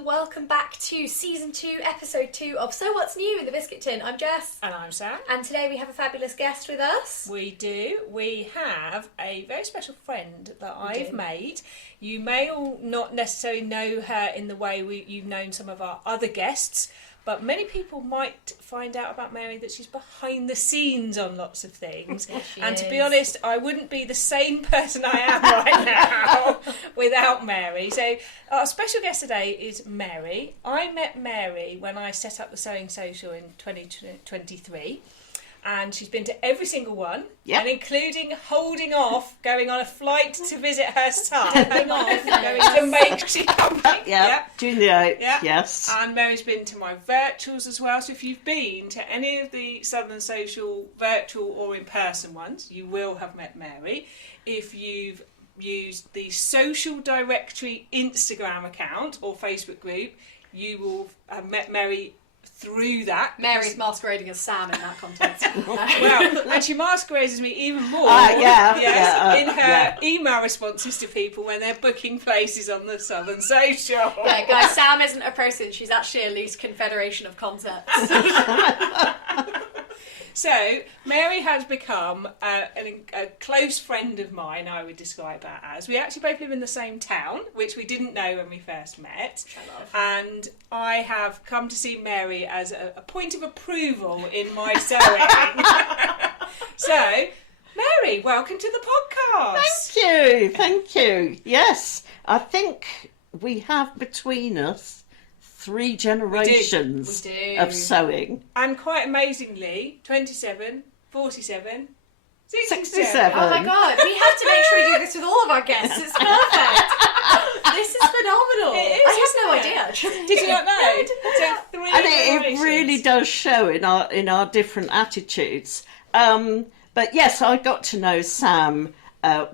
and welcome back to Season 2, Episode 2 of So What's New in the Biscuit Tin. I'm Jess. And I'm Sam. And today we have a fabulous guest with us. We do. We have a very special friend that I've made. You may all not necessarily know her in the way you've known some of our other guests, but many people might find out about Mary that she's behind the scenes on lots of things. Yes, to be honest, I wouldn't be the same person I am right now without Mary. So our special guest today is Mary. I met Mary when I set up the Sewing Social in 2023. And she's been to every single one, and including holding off going on a flight to visit her son. Going to make she come back. Doing the yes. And Mary's been to my virtuals as well. So if you've been to any of the Southern Social virtual or in-person ones, you will have met Mary. If you've used the Social Directory Instagram account or Facebook group, you will have met Mary through that. Mary's masquerading as Sam in that context. Well, and she masquerades as me even more in her email responses to people when they're booking places on the Southern Social. Yeah, guys, Sam isn't a person, she's actually a loose confederation of concepts. So, Mary has become a close friend of mine, I would describe her as. We actually both live in the same town, which we didn't know when we first met. And I have come to see Mary as a point of approval in my sewing. So, Mary, welcome to the podcast. Thank you. Yes, I think we have between us 3 generations we do. of sewing. And quite amazingly, 27, 47, 67. Oh my god, we have to make sure we do this with all of our guests. It's perfect. This is phenomenal. It is, I had no idea. Did you not know? So 3 And generations. it really does show in our different attitudes. But yes, I got to know Sam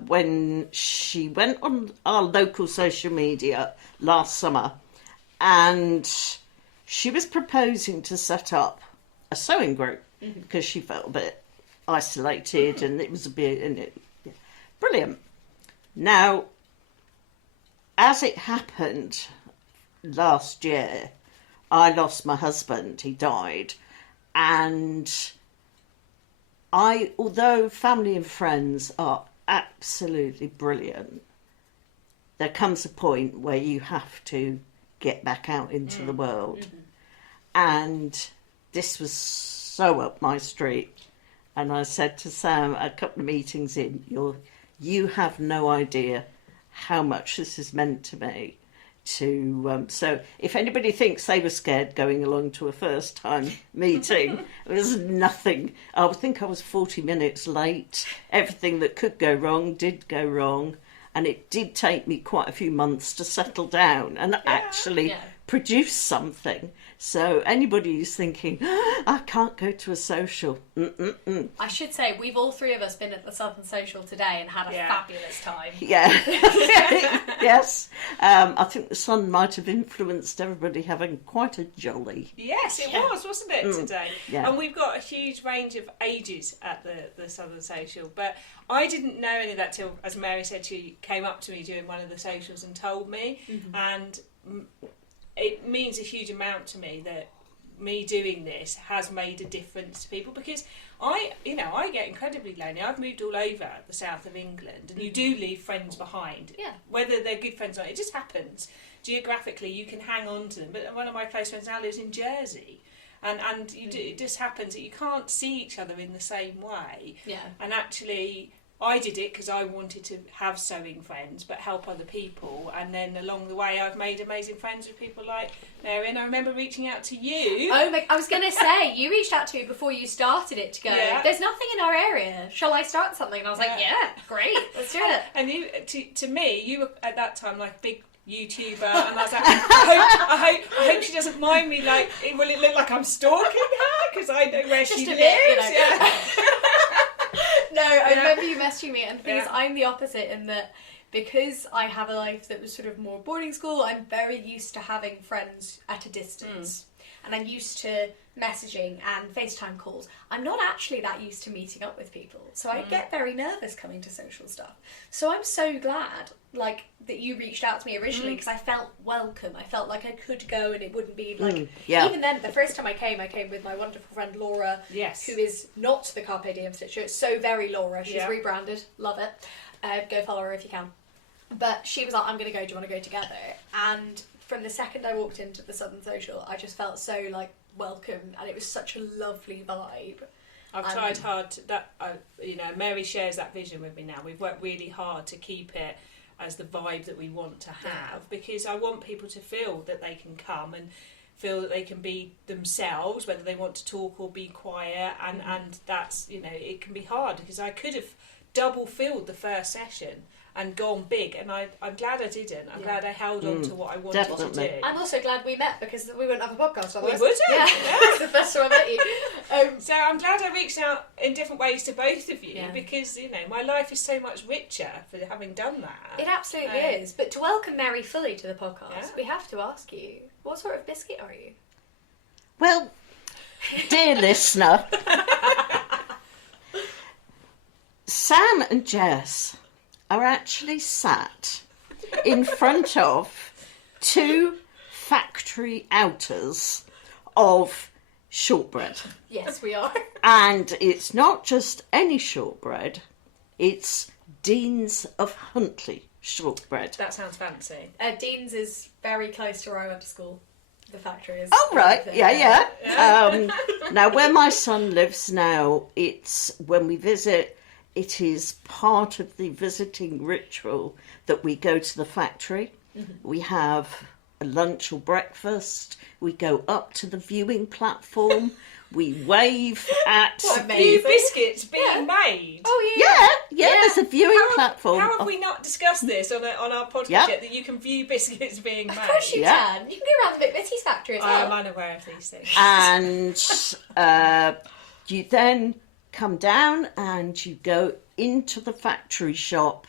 when she went on our local social media last summer. And she was proposing to set up a sewing group because she felt a bit isolated and it was a bit brilliant. Now, as it happened last year, I lost my husband. He died. And although family and friends are absolutely brilliant, there comes a point where you have to get back out into the world. And this was so up my street. And I said to Sam a couple of meetings in, you have no idea how much this has meant to me. So if anybody thinks they were scared going along to a first time meeting, it was nothing. I think I was 40 minutes late. Everything that could go wrong did go wrong. And it did take me quite a few months to settle down and actually produce something. So anybody who's thinking, I can't go to a social. I should say, we've all 3 of us been at the Southern Social today and had a fabulous time. Yeah. Yes. I think the sun might have influenced everybody having quite a jolly. Yes, it was, wasn't it, today? Yeah. And we've got a huge range of ages at the Southern Social, but I didn't know any of that till, as Mary said, she came up to me during one of the socials and told me, and it means a huge amount to me that me doing this has made a difference to people, because I get incredibly lonely. I've moved all over the south of England, and you do leave friends behind. Yeah. Whether they're good friends or not, it just happens. Geographically, you can hang on to them. But one of my close friends now lives in Jersey. And it just happens that you can't see each other in the same way. Yeah. And actually, I did it because I wanted to have sewing friends, but help other people. And then along the way, I've made amazing friends with people like Mary. And I remember reaching out to you. Oh, I was going to say, you reached out to me before you started it to go, there's nothing in our area. Shall I start something? And I was like, yeah, great, let's do it. And you, to me, you were at that time like a big YouTuber, and I was like, I hope she doesn't mind me. Like, will it look like I'm stalking her? Because I know where she lives. No, I remember you messaging me, and the thing is, I'm the opposite in that because I have a life that was sort of more boarding school, I'm very used to having friends at a distance. And I'm used to messaging and FaceTime calls. I'm not actually that used to meeting up with people. So I get very nervous coming to social stuff. So I'm so glad, like, that you reached out to me originally, because I felt welcome. I felt like I could go and it wouldn't be like... Even then, the first time I came with my wonderful friend Laura, who is not the Carpe Diem Stitcher. It's so very Laura. She's rebranded. Love it. Go follow her if you can. But she was like, I'm going to go. Do you want to go together? And from the second I walked into the Southern Social, I just felt so, like, welcome, and it was such a lovely vibe. I've tried hard to, Mary shares that vision with me now. We've worked really hard to keep it as the vibe that we want to have, because I want people to feel that they can come and feel that they can be themselves, whether they want to talk or be quiet, and that's, it can be hard, because I could have double filled the first session and gone big, and I'm glad I didn't. I'm glad I held on to what I wanted to do. I'm also glad we met, because we wouldn't have a podcast otherwise. We wouldn't. Yeah. It's the first time I met you. So I'm glad I reached out in different ways to both of you, because my life is so much richer for having done that. It absolutely is. But to welcome Mary fully to the podcast, we have to ask you, what sort of biscuit are you? Well, dear listener, Sam and Jess are actually sat in front of two factory outers of shortbread. Yes, we are. And it's not just any shortbread, it's Dean's of Huntley shortbread. That sounds fancy. Dean's is very close to where I went to school. The factory is. Oh, right. Yeah. Now, where my son lives now, it's when we visit, it is part of the visiting ritual that we go to the factory. We have a lunch or breakfast. We go up to the viewing platform. We wave at new biscuits being made. Oh yeah. There's a viewing platform. How have we not discussed this on our podcast yet? That you can view biscuits being made. Of course you can. You can go around the McVitie's factory as well. I'm unaware of these things. And you then come down and you go into the factory shop.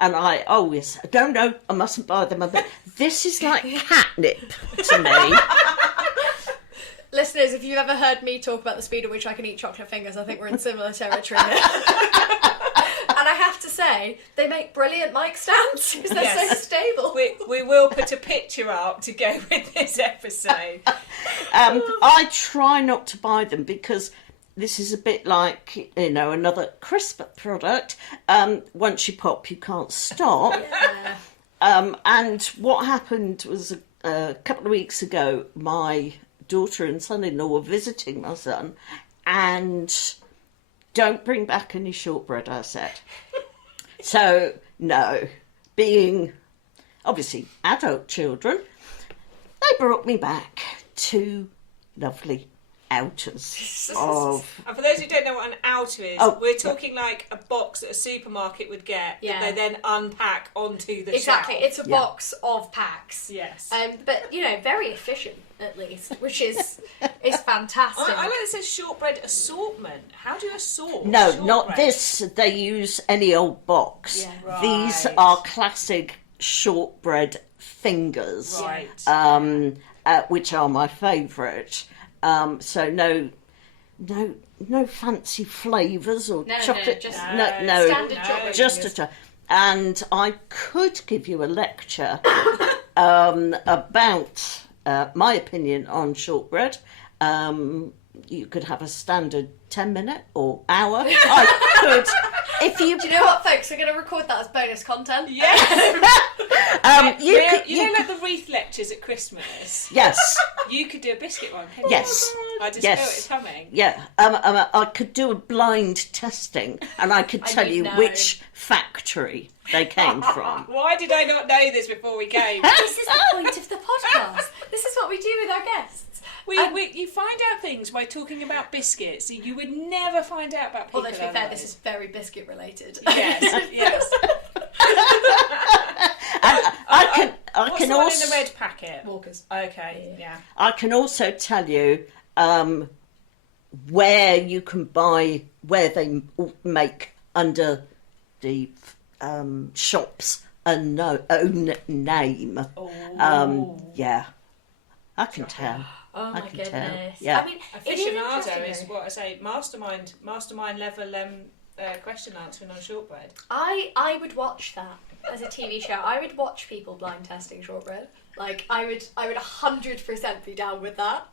And I always, no, I mustn't buy them. This is like catnip to me. Listeners, if you've ever heard me talk about the speed at which I can eat chocolate fingers, I think we're in similar territory here. And I have to say, they make brilliant mic stands because they're so stable. We will put a picture up to go with this episode. I try not to buy them because this is a bit like, another crisp product. Once you pop, you can't stop. And what happened was a couple of weeks ago, my daughter and son-in-law were visiting my son, and don't bring back any shortbread, I said. So, no, being obviously adult children, they brought me back two lovely outers of... And for those who don't know what an outer is, we're talking like a box that a supermarket would get that they then unpack onto the shelf. It's a box of packs. Yes. But, very efficient, at least, which is fantastic. I like it says shortbread assortment. How do you assort No, shortbread? not this. They use any old box. Yeah. Right. These are classic shortbread fingers. Right. Which are my favourite. So no fancy flavours or chocolate. Standard chocolate. Just and I could give you a lecture about my opinion on shortbread. You could have a standard 10-minute or hour. I could. If you... Do you know what, folks? We're going to record that as bonus content. Yes. You know, like the wreath lectures at Christmas. Yes. You could do a biscuit one. Couldn't Yes. You? I just feel it coming. Yeah. I could do a blind testing, and I could tell you which factory they came from. Why did I not know this before we came? This is the point of the podcast. This is what we do with our guests. You find out things by talking about biscuits that you would never find out about people. Although, to be fair, this is very biscuit related. Yes. I What's can the one also in the red packet? Walkers. Okay, yeah. I can also tell you where you can buy, where they make under the shops own name. Oh. Yeah, I can tell. Oh I my can tell. goodness. Yeah. I mean, it is Aficionado is interesting. what I say, mastermind level question answering on shortbread. I would watch that as a TV show. I would watch people blind testing shortbread. Like I would 100% be down with that.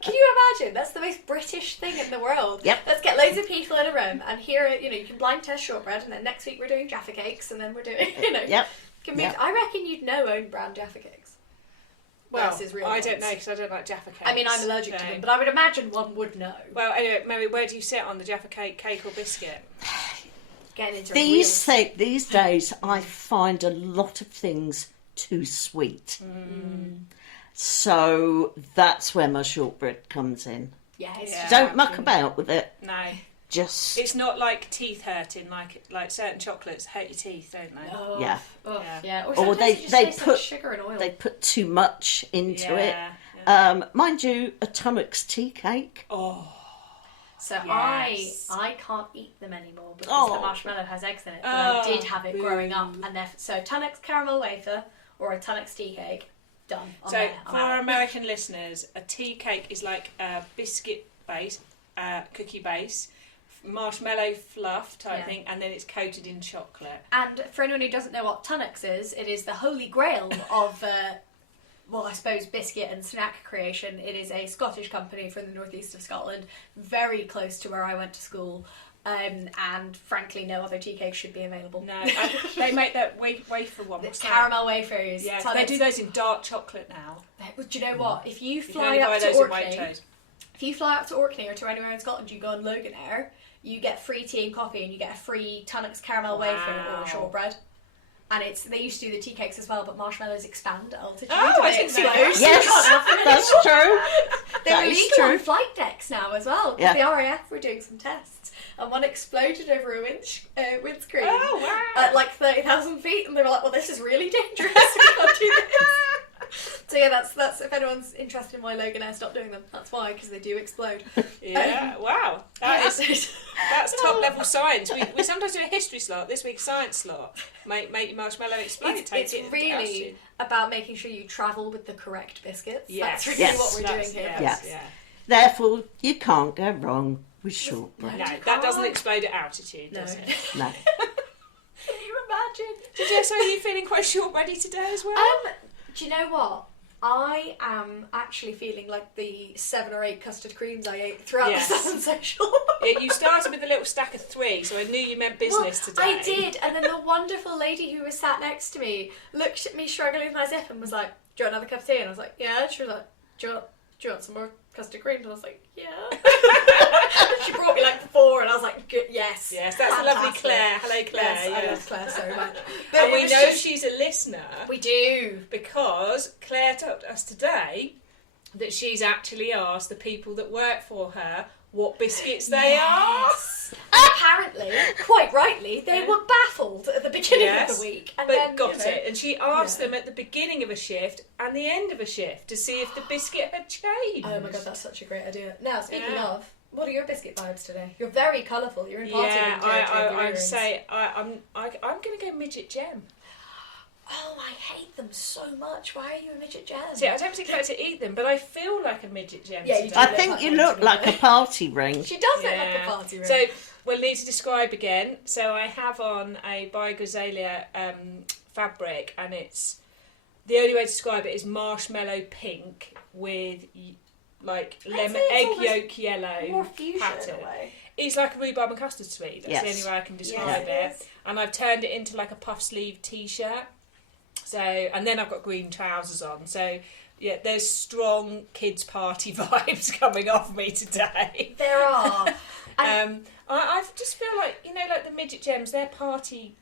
Can you imagine? That's the most British thing in the world. Yep. Let's get loads of people in a room and hear it. You can blind test shortbread, and then next week we're doing Jaffa cakes, and then we're doing Yep. Yep. I reckon you'd know own brand Jaffa cakes. Well, Real I don't ones. know because I don't like Jaffa cakes. I mean, I'm allergic to them, but I would imagine one would know. Well, anyway, Mary, where do you sit on the Jaffa cake or biscuit? Getting into These days, I find a lot of things too sweet. So that's where my shortbread comes in. Yes. Yeah. Don't muck about with it. No. Just It's not like teeth hurting, like certain chocolates hurt your teeth, don't they? Oh, Yeah. Oh, Yeah. yeah. Or, Or sometimes they it just tastes put- like sugar and oil. they put too much into it. Yeah. Mind you, a Tunnock's tea cake. Oh. So Yes. I can't eat them anymore because Oh. the marshmallow has eggs in it. But I Oh, did have it growing up, boo. and so Tunnock's caramel wafer or a Tunnock's tea cake, done. I'm So there, I'm for out. our American listeners, a tea cake is like a biscuit base, cookie base, marshmallow fluff type Yeah. thing, and then it's coated in chocolate. And for anyone who doesn't know what Tunnock's is, it is the holy grail of, well, I suppose biscuit and snack creation. It is a Scottish company from the northeast of Scotland, very close to where I went to school. And frankly, no other tea cake should be available. No, and they make that wafer one. The What's that? caramel wafers. Yeah, Tunnock's- they do those in dark chocolate now. But do you know what? If you You can fly only up buy to those in Orkney, Waitrose. if you fly up to Orkney or to anywhere in Scotland, you go on Loganair, you get free tea and coffee, and you get a free Tunnock's caramel wafer Wow. or shortbread. And they used to do the tea cakes as well, but marshmallows expand at altitude. Oh, I They didn't see explode, that. so you Yes, can't have them that's anymore. true. They're That is illegal true. on flight decks now as well, because Yeah. the RAF were doing some tests, and one exploded over a windscreen Oh, wow. at like 30,000 feet, and they were like, well, this is really dangerous, we can't do this. So yeah, that's if anyone's interested in why Loganair stopped doing them, that's why, because they do explode. Yeah, wow. That's top level science. We sometimes do a history slot. This week's science slot. Make your marshmallow explode. It's really about making sure you travel with the correct biscuits. Yes. That's really Yes. what we're doing here. Yes. Yeah. Therefore, you can't go wrong with shortbread. No, You that doesn't can't. explode at altitude, does No. it? No. Can you imagine? So Jess, are you feeling quite short-ready today as well? Do you know what? I am actually feeling like the 7 or 8 custard creams I ate throughout Yes. the Southern Social. Yeah, you started with a little stack of 3, so I knew you meant business Well, today. I did, and then the wonderful lady who was sat next to me looked at me struggling with my zip and was like, "Do you want another cup of tea?" And I was like, "Yeah." She was like, "Do you want some more custard creams?" And I was like, "Yeah." She brought me like 4, and I was like, "Good, yes." Yes, that's the lovely Fantastic. Claire. Hello, Claire. Yes, I yeah. love Claire so much. And it we was know just- she's a listener we do. because Claire told us today that she's actually asked the people that work for her what biscuits they are. Yes. And apparently, quite rightly, they Yeah. were baffled at the beginning Yes, of the week, and but then got you know, it. And she asked Yeah. them at the beginning of a shift and the end of a shift to see if the biscuit had changed. Oh my god, that's such a great idea. Now, speaking Yeah. of, what are your biscuit vibes today? You're very colourful. You're in party Yeah, ring territory with your I'd earrings. say I'm going to go midget gem. Oh, I hate them so much. Why are you a midget jam? See, I don't particularly like to eat them, but I feel like a midget gem. Yeah, you today. do. I think you look like a party ring. She does look like a Yeah. party ring. So we'll need to describe again. So I have on a Biogazalia fabric, and it's the only way to describe it is marshmallow pink with like I'd lemon say it's egg almost yolk yellow more fuchsia pattern. in a way. It's like a rhubarb and custard sweet. That's the Yes. only way I can describe Yes, it. is. And I've turned it into like a puff sleeve t-shirt. So, and then I've got green trousers on. So, yeah, there's strong kids party vibes coming off me today. There are. And I just feel like, you know, like the midget gems, they're party.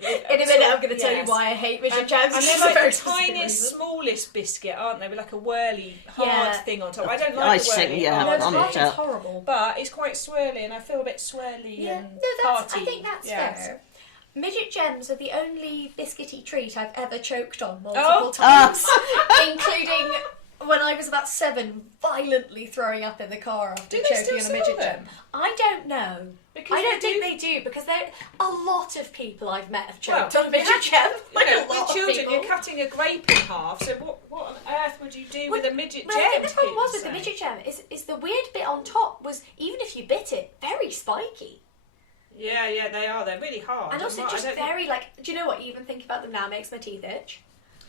in a minute, I'm going to tell you Yes. why I hate midget And, jams. and for they're a like very the specific tiniest, reason. smallest biscuit, aren't they? With like a whirly, hard Yeah. thing on top. I don't I like the think, whirly. yeah, No, hard the I'm thing. not party's a- horrible. But it's quite swirly, and I feel a bit swirly Yeah, and no, party. I think that's Yes. fair. Midget gems are the only biscuity treat I've ever choked on Oh. multiple times, including when I was about 7, violently throwing up in the car after Do they choking still on a sell midget them? gem. I don't know. Because I don't they think do- they do, because a lot of people I've met have choked Well, on a midget gem. Like You a know, lot with children, of people. you're cutting a grape in half, so what on earth would you do with a midget Well, gem? I think the problem was people with the say? midget gem is the weird bit on top was, even if you bit it, very spiky. Yeah, they are. They're really hard. And also I just don't- very, like, do you know what? Even thinking about them now makes my teeth itch.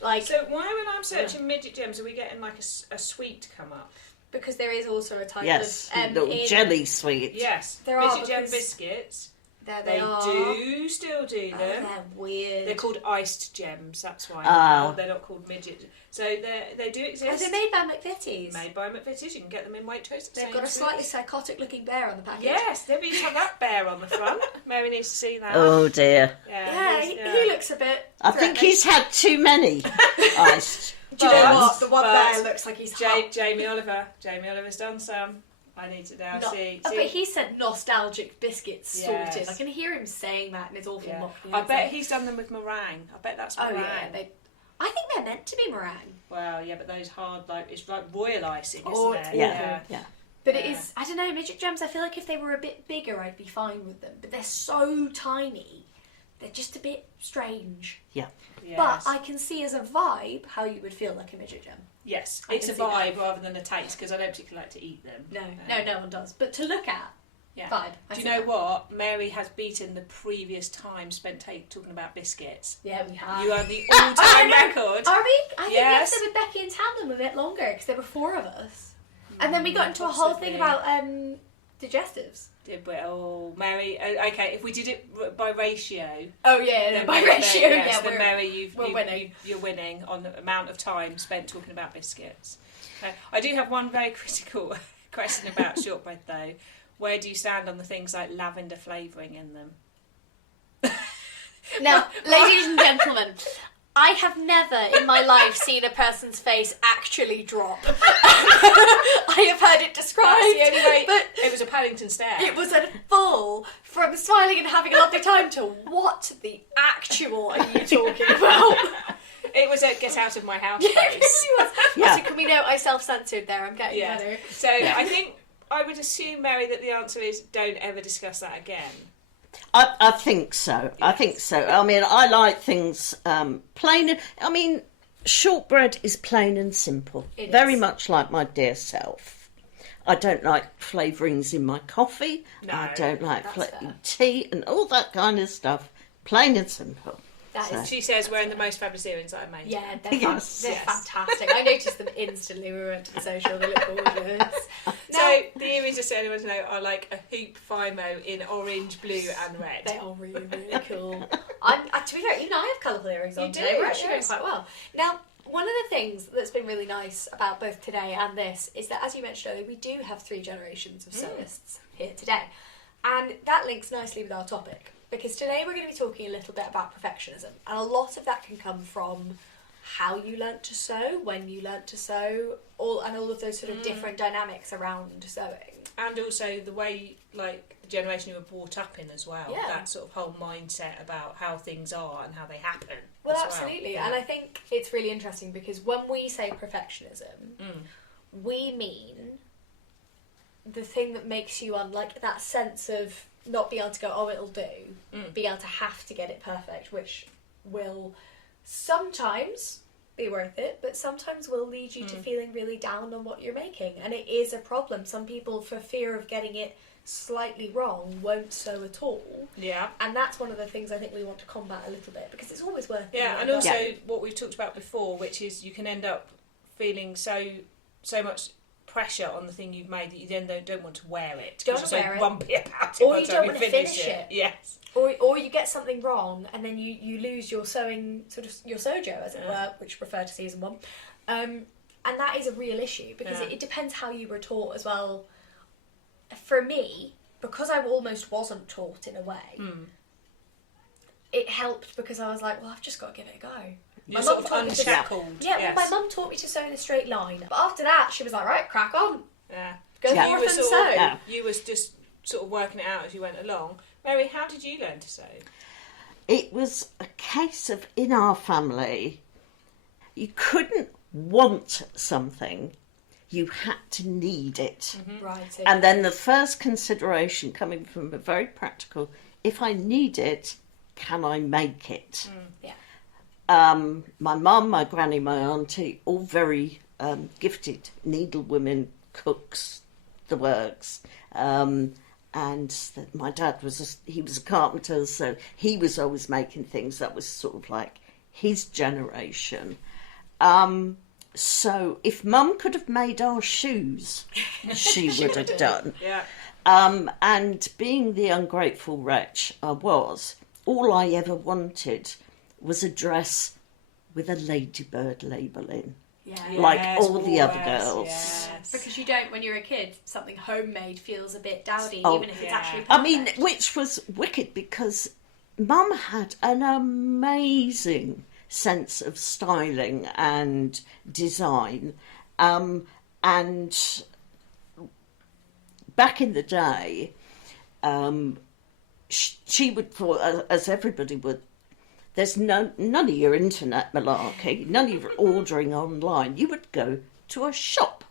Like, So why, when I'm searching midget gems, are we getting like a sweet come up? because there is also a type Yes, of... little in- jelly sweets. Yes, There are, midget gem because- biscuits. There They they are. do still do Oh, them. they're weird. They're called iced gems. That's why Ah. now they're not called midget. So they do Are exist. they made by McVitie's? Made by McVitie's. You can get them in Waitrose. They've got a slightly psychotic looking bear on the package. Yes, they even have that bear on the front. Mary needs to see that. Oh dear. Yeah, he looks a bit... I think threatening. he's had too many iced. Do you know But- what? The one but there looks like he's hot. Jamie Oliver's done some. I need to now see. Oh, but he said nostalgic biscuits Yes. sorted. I can hear him saying that in his awful Yeah. mockery I bet accent. he's done them with meringue. I bet that's Oh meringue. yeah, I think they're meant to be meringue. Well, yeah, but those hard, like, it's like royal icing, isn't Oh, it? it's Yeah, yeah. But it Yeah. is, I don't know, midget gems, I feel like if they were a bit bigger, I'd be fine with them. But they're so tiny, they're just a bit strange. Yes. But I can see as a vibe how you would feel like a midget gem. Yes, I it's a can see that. vibe rather than a taste, because I don't particularly like to eat them. No one does. But to look at, Yeah. vibe. Do you know what? Mary has beaten the previous time spent talking about biscuits. Yeah, we have. You are the all-time record. Are we? I think Yes. yesterday with Becky and Tandem a bit longer because there were 4 of us. And then we got into a whole thing Possibly. about digestives. Did we? Oh, Mary. Okay, if we did it by ratio, Oh yeah, then by then- ratio, yes, yeah, then Mary, we're winning. You're winning on the amount of time spent talking about biscuits. I do have one very critical question about shortbread though. Where do you stand on the things like lavender flavouring in them? Now, ladies and gentlemen, I have never in my life seen a person's face actually drop. I have heard it described, That's the only way. but It was a Paddington stare. it was a full from smiling and having a lovely time to what the actual are you talking about? It was a get out of my house Yeah, it face. really was. Yeah. So can we know I self-censored there? I'm getting Yeah. better. So I think I would assume, Mary, that the answer is don't ever discuss that again. I think so. I think so. I mean, I like things plain. I mean, shortbread is plain and simple. It Very is. much like my dear self. I don't like flavourings in my coffee. No, I don't like that's fair. tea and all that kind of stuff. Plain and simple. That is She says wearing the most fabulous earrings that I made. Yeah, they're, Yes. they're Yes. fantastic. I noticed them instantly when we went to the social. They look gorgeous. So the earrings, just so anyone to know, are like a hoop FIMO in orange, blue, and red. They are really, really cool. To be fair, even I have colourful earrings on You do, today. We're actually yes. doing quite well. Now, one of the things that's been really nice about both today and this is that, as you mentioned earlier, we do have 3 generations of sewists here today. And that links nicely with our topic. Because today we're going to be talking a little bit about perfectionism. And a lot of that can come from how you learnt to sew, when you learnt to sew, all of those sort of different dynamics around sewing. And also the way, like, the generation you were brought up in as well. Yeah. That sort of whole mindset about how things are and how they happen. Well, as absolutely. Yeah. And I think it's really interesting because when we say perfectionism, we mean the thing that makes you like that sense of not being able to go, oh, it'll do, being able to have to get it perfect, which will sometimes be worth it, but sometimes will lead you to feeling really down on what you're making. And it is a problem. Some people, for fear of getting it slightly wrong, won't sew at all. Yeah. And that's one of the things I think we want to combat a little bit, because it's always worth it. Yeah, and also what we've talked about before, which is you can end up feeling so much pressure on the thing you've made that you then don't want to wear it. Don't because you're wear so it. grumpy about it Or by you the don't time want to finish finish it. Yes. Or you get something wrong and then you lose your sewing, sort of your sojo, as it were, which refer to season 1. And that is a real issue because it depends how you were taught as well. For me, because I almost wasn't taught in a way, it helped because I was like, well, I've just got to give it a go. You're My sort mum of taught me to- unshackled. Yeah, yes. well, my mum taught me to sew in a straight line. But after that, she was like, right, crack on. Yeah. Go Yeah. forth You were and sort sew. of, Yeah. you was just sort of working it out as you went along. Mary, how did you learn to sew? It was a case of, in our family, you couldn't want something, you had to need it. Right. Okay. And then the first consideration coming from a very practical, if I need it, can I make it? Yeah. My mum, my granny, my auntie, all very gifted needlewomen, cooks, the works. My dad was he was a carpenter, so he was always making things. That was sort of like his generation. So if Mum could have made our shoes, she would have done. Yeah. And being the ungrateful wretch I was, all I ever wanted was a dress with a ladybird label in. Yeah. Like Yes, all the other yes, girls. yes. Because you don't, when you're a kid, something homemade feels a bit dowdy, Oh, even if it's actually perfect. I mean, which was wicked because Mum had an amazing sense of styling and design. And back in the day, she would, as everybody would, there's none of your internet malarkey, none of your ordering online. You would go to a shop.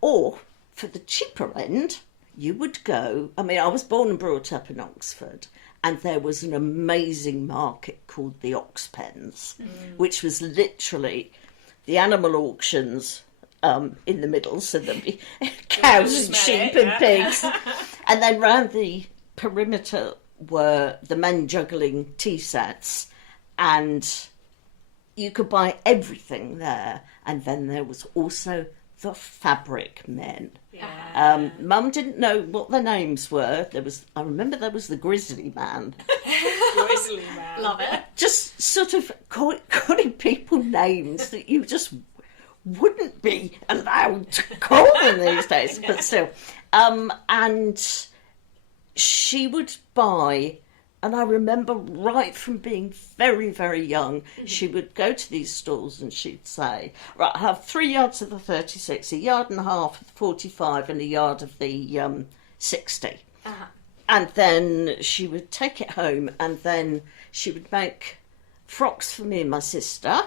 Or, for the cheaper end, you would go... I mean, I was born and brought up in Oxford, and there was an amazing market called the Oxpens, which was literally the animal auctions in the middle, so there'd be cows and sheep and pigs. And then round the perimeter were the men juggling tea sets, and you could buy everything there. And then there was also the fabric men. Yeah. Mum didn't know what their names were. I remember there was the Grizzly Man. Grizzly man. Love it. Just sort of calling people names that you just wouldn't be allowed to call them these days. But still. And she would buy, and I remember right from being very, very young, she would go to these stalls and she'd say, right, I have 3 yards of the 36, a yard and a half of the 45 and a yard of the 60. Uh-huh. And then she would take it home and then she would make frocks for me and my sister.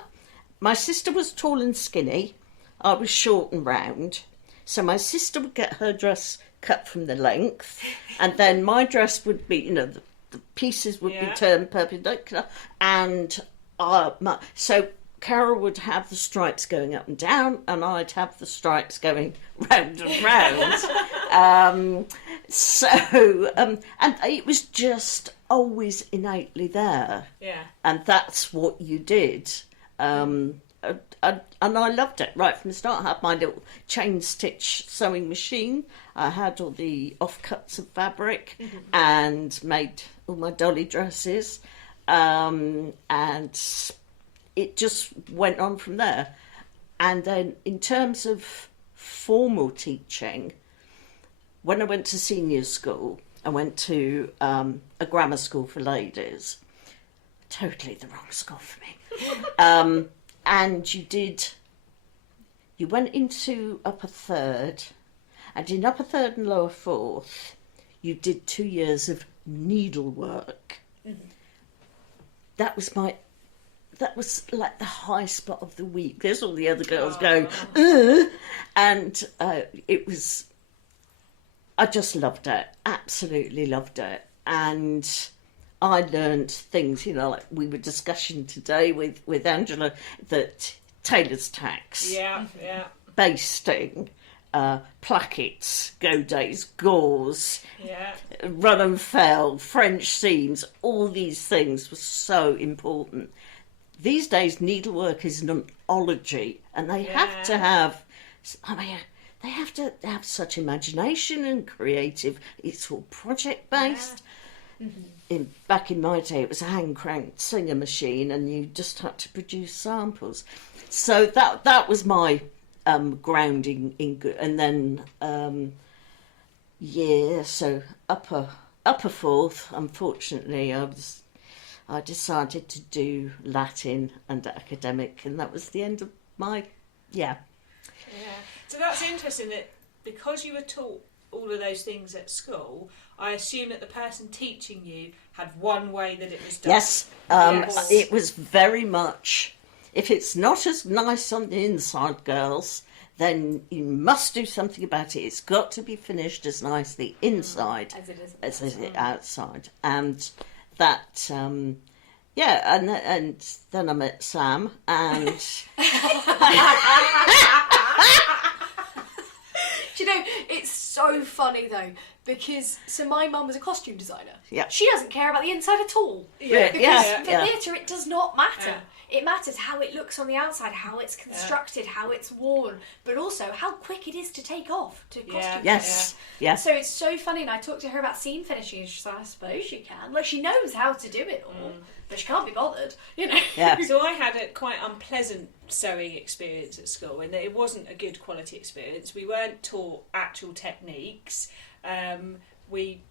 My sister was tall and skinny. I was short and round. So my sister would get her dress cut from the length, and then my dress would be, the pieces would be turned perpendicular, and so Carol would have the stripes going up and down, and I'd have the stripes going round and round. And it was just always innately there. Yeah. And that's what you did. And I loved it right from the start. I had my little chain stitch sewing machine. I had all the offcuts of fabric and made all my dolly dresses. And it just went on from there. And then in terms of formal teaching, when I went to senior school, I went to a grammar school for ladies. Totally the wrong school for me. And you went into upper third, and in upper third and lower fourth, you did 2 years of needlework. That was like the high spot of the week. There's all the other girls going, and I just loved it, absolutely loved it. And I learned things, like we were discussing today with Angela, that tailor's tacks, basting, plackets, go days, gauze, run and fell, French seams, all these things were so important. These days, needlework is an ology, and they have to have, they have to have such imagination and creative. It's all project-based. Back in my day, it was a hand-cranked Singer machine, and you just had to produce samples. So that was my grounding in good. And then, so upper fourth, unfortunately, I decided to do Latin and academic, and that was the end of my, So that's interesting that because you were taught all of those things at school, I assume that the person teaching you had one way that it was done. Yes, it was very much if it's not as nice on the inside, girls, then you must do something about it. It's got to be finished as nicely inside as it is outside. And that, and then I met Sam, and Do you know, it's so funny though, because so my mum was a costume designer. Yeah. She doesn't care about the inside at all. Yeah, Because for yeah. theatre it does not matter. Yeah. It matters how it looks on the outside, how it's constructed, how it's worn, but also how quick it is to take off to costume. Yes, yes. So it's so funny, and I talked to her about scene finishing, and she's like, I suppose you can. Like, she knows how to do it all, but she can't be bothered, you know. Yeah. So I had a quite unpleasant sewing experience at school, and it wasn't a good quality experience. We weren't taught actual techniques. We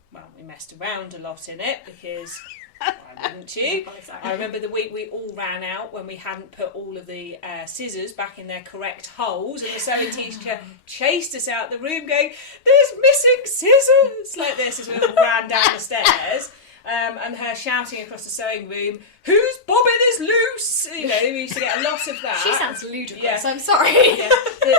messed around a lot in it because why wouldn't you? I remember the week we all ran out when we hadn't put all of the scissors back in their correct holes, and the sewing teacher chased us out the room going, "There's missing scissors!" like this as we all ran down the stairs. And her shouting across the sewing room, "Whose bobbin is loose?" You know, we used to get a lot of that. She sounds ludicrous, Yeah. I'm sorry. Yeah.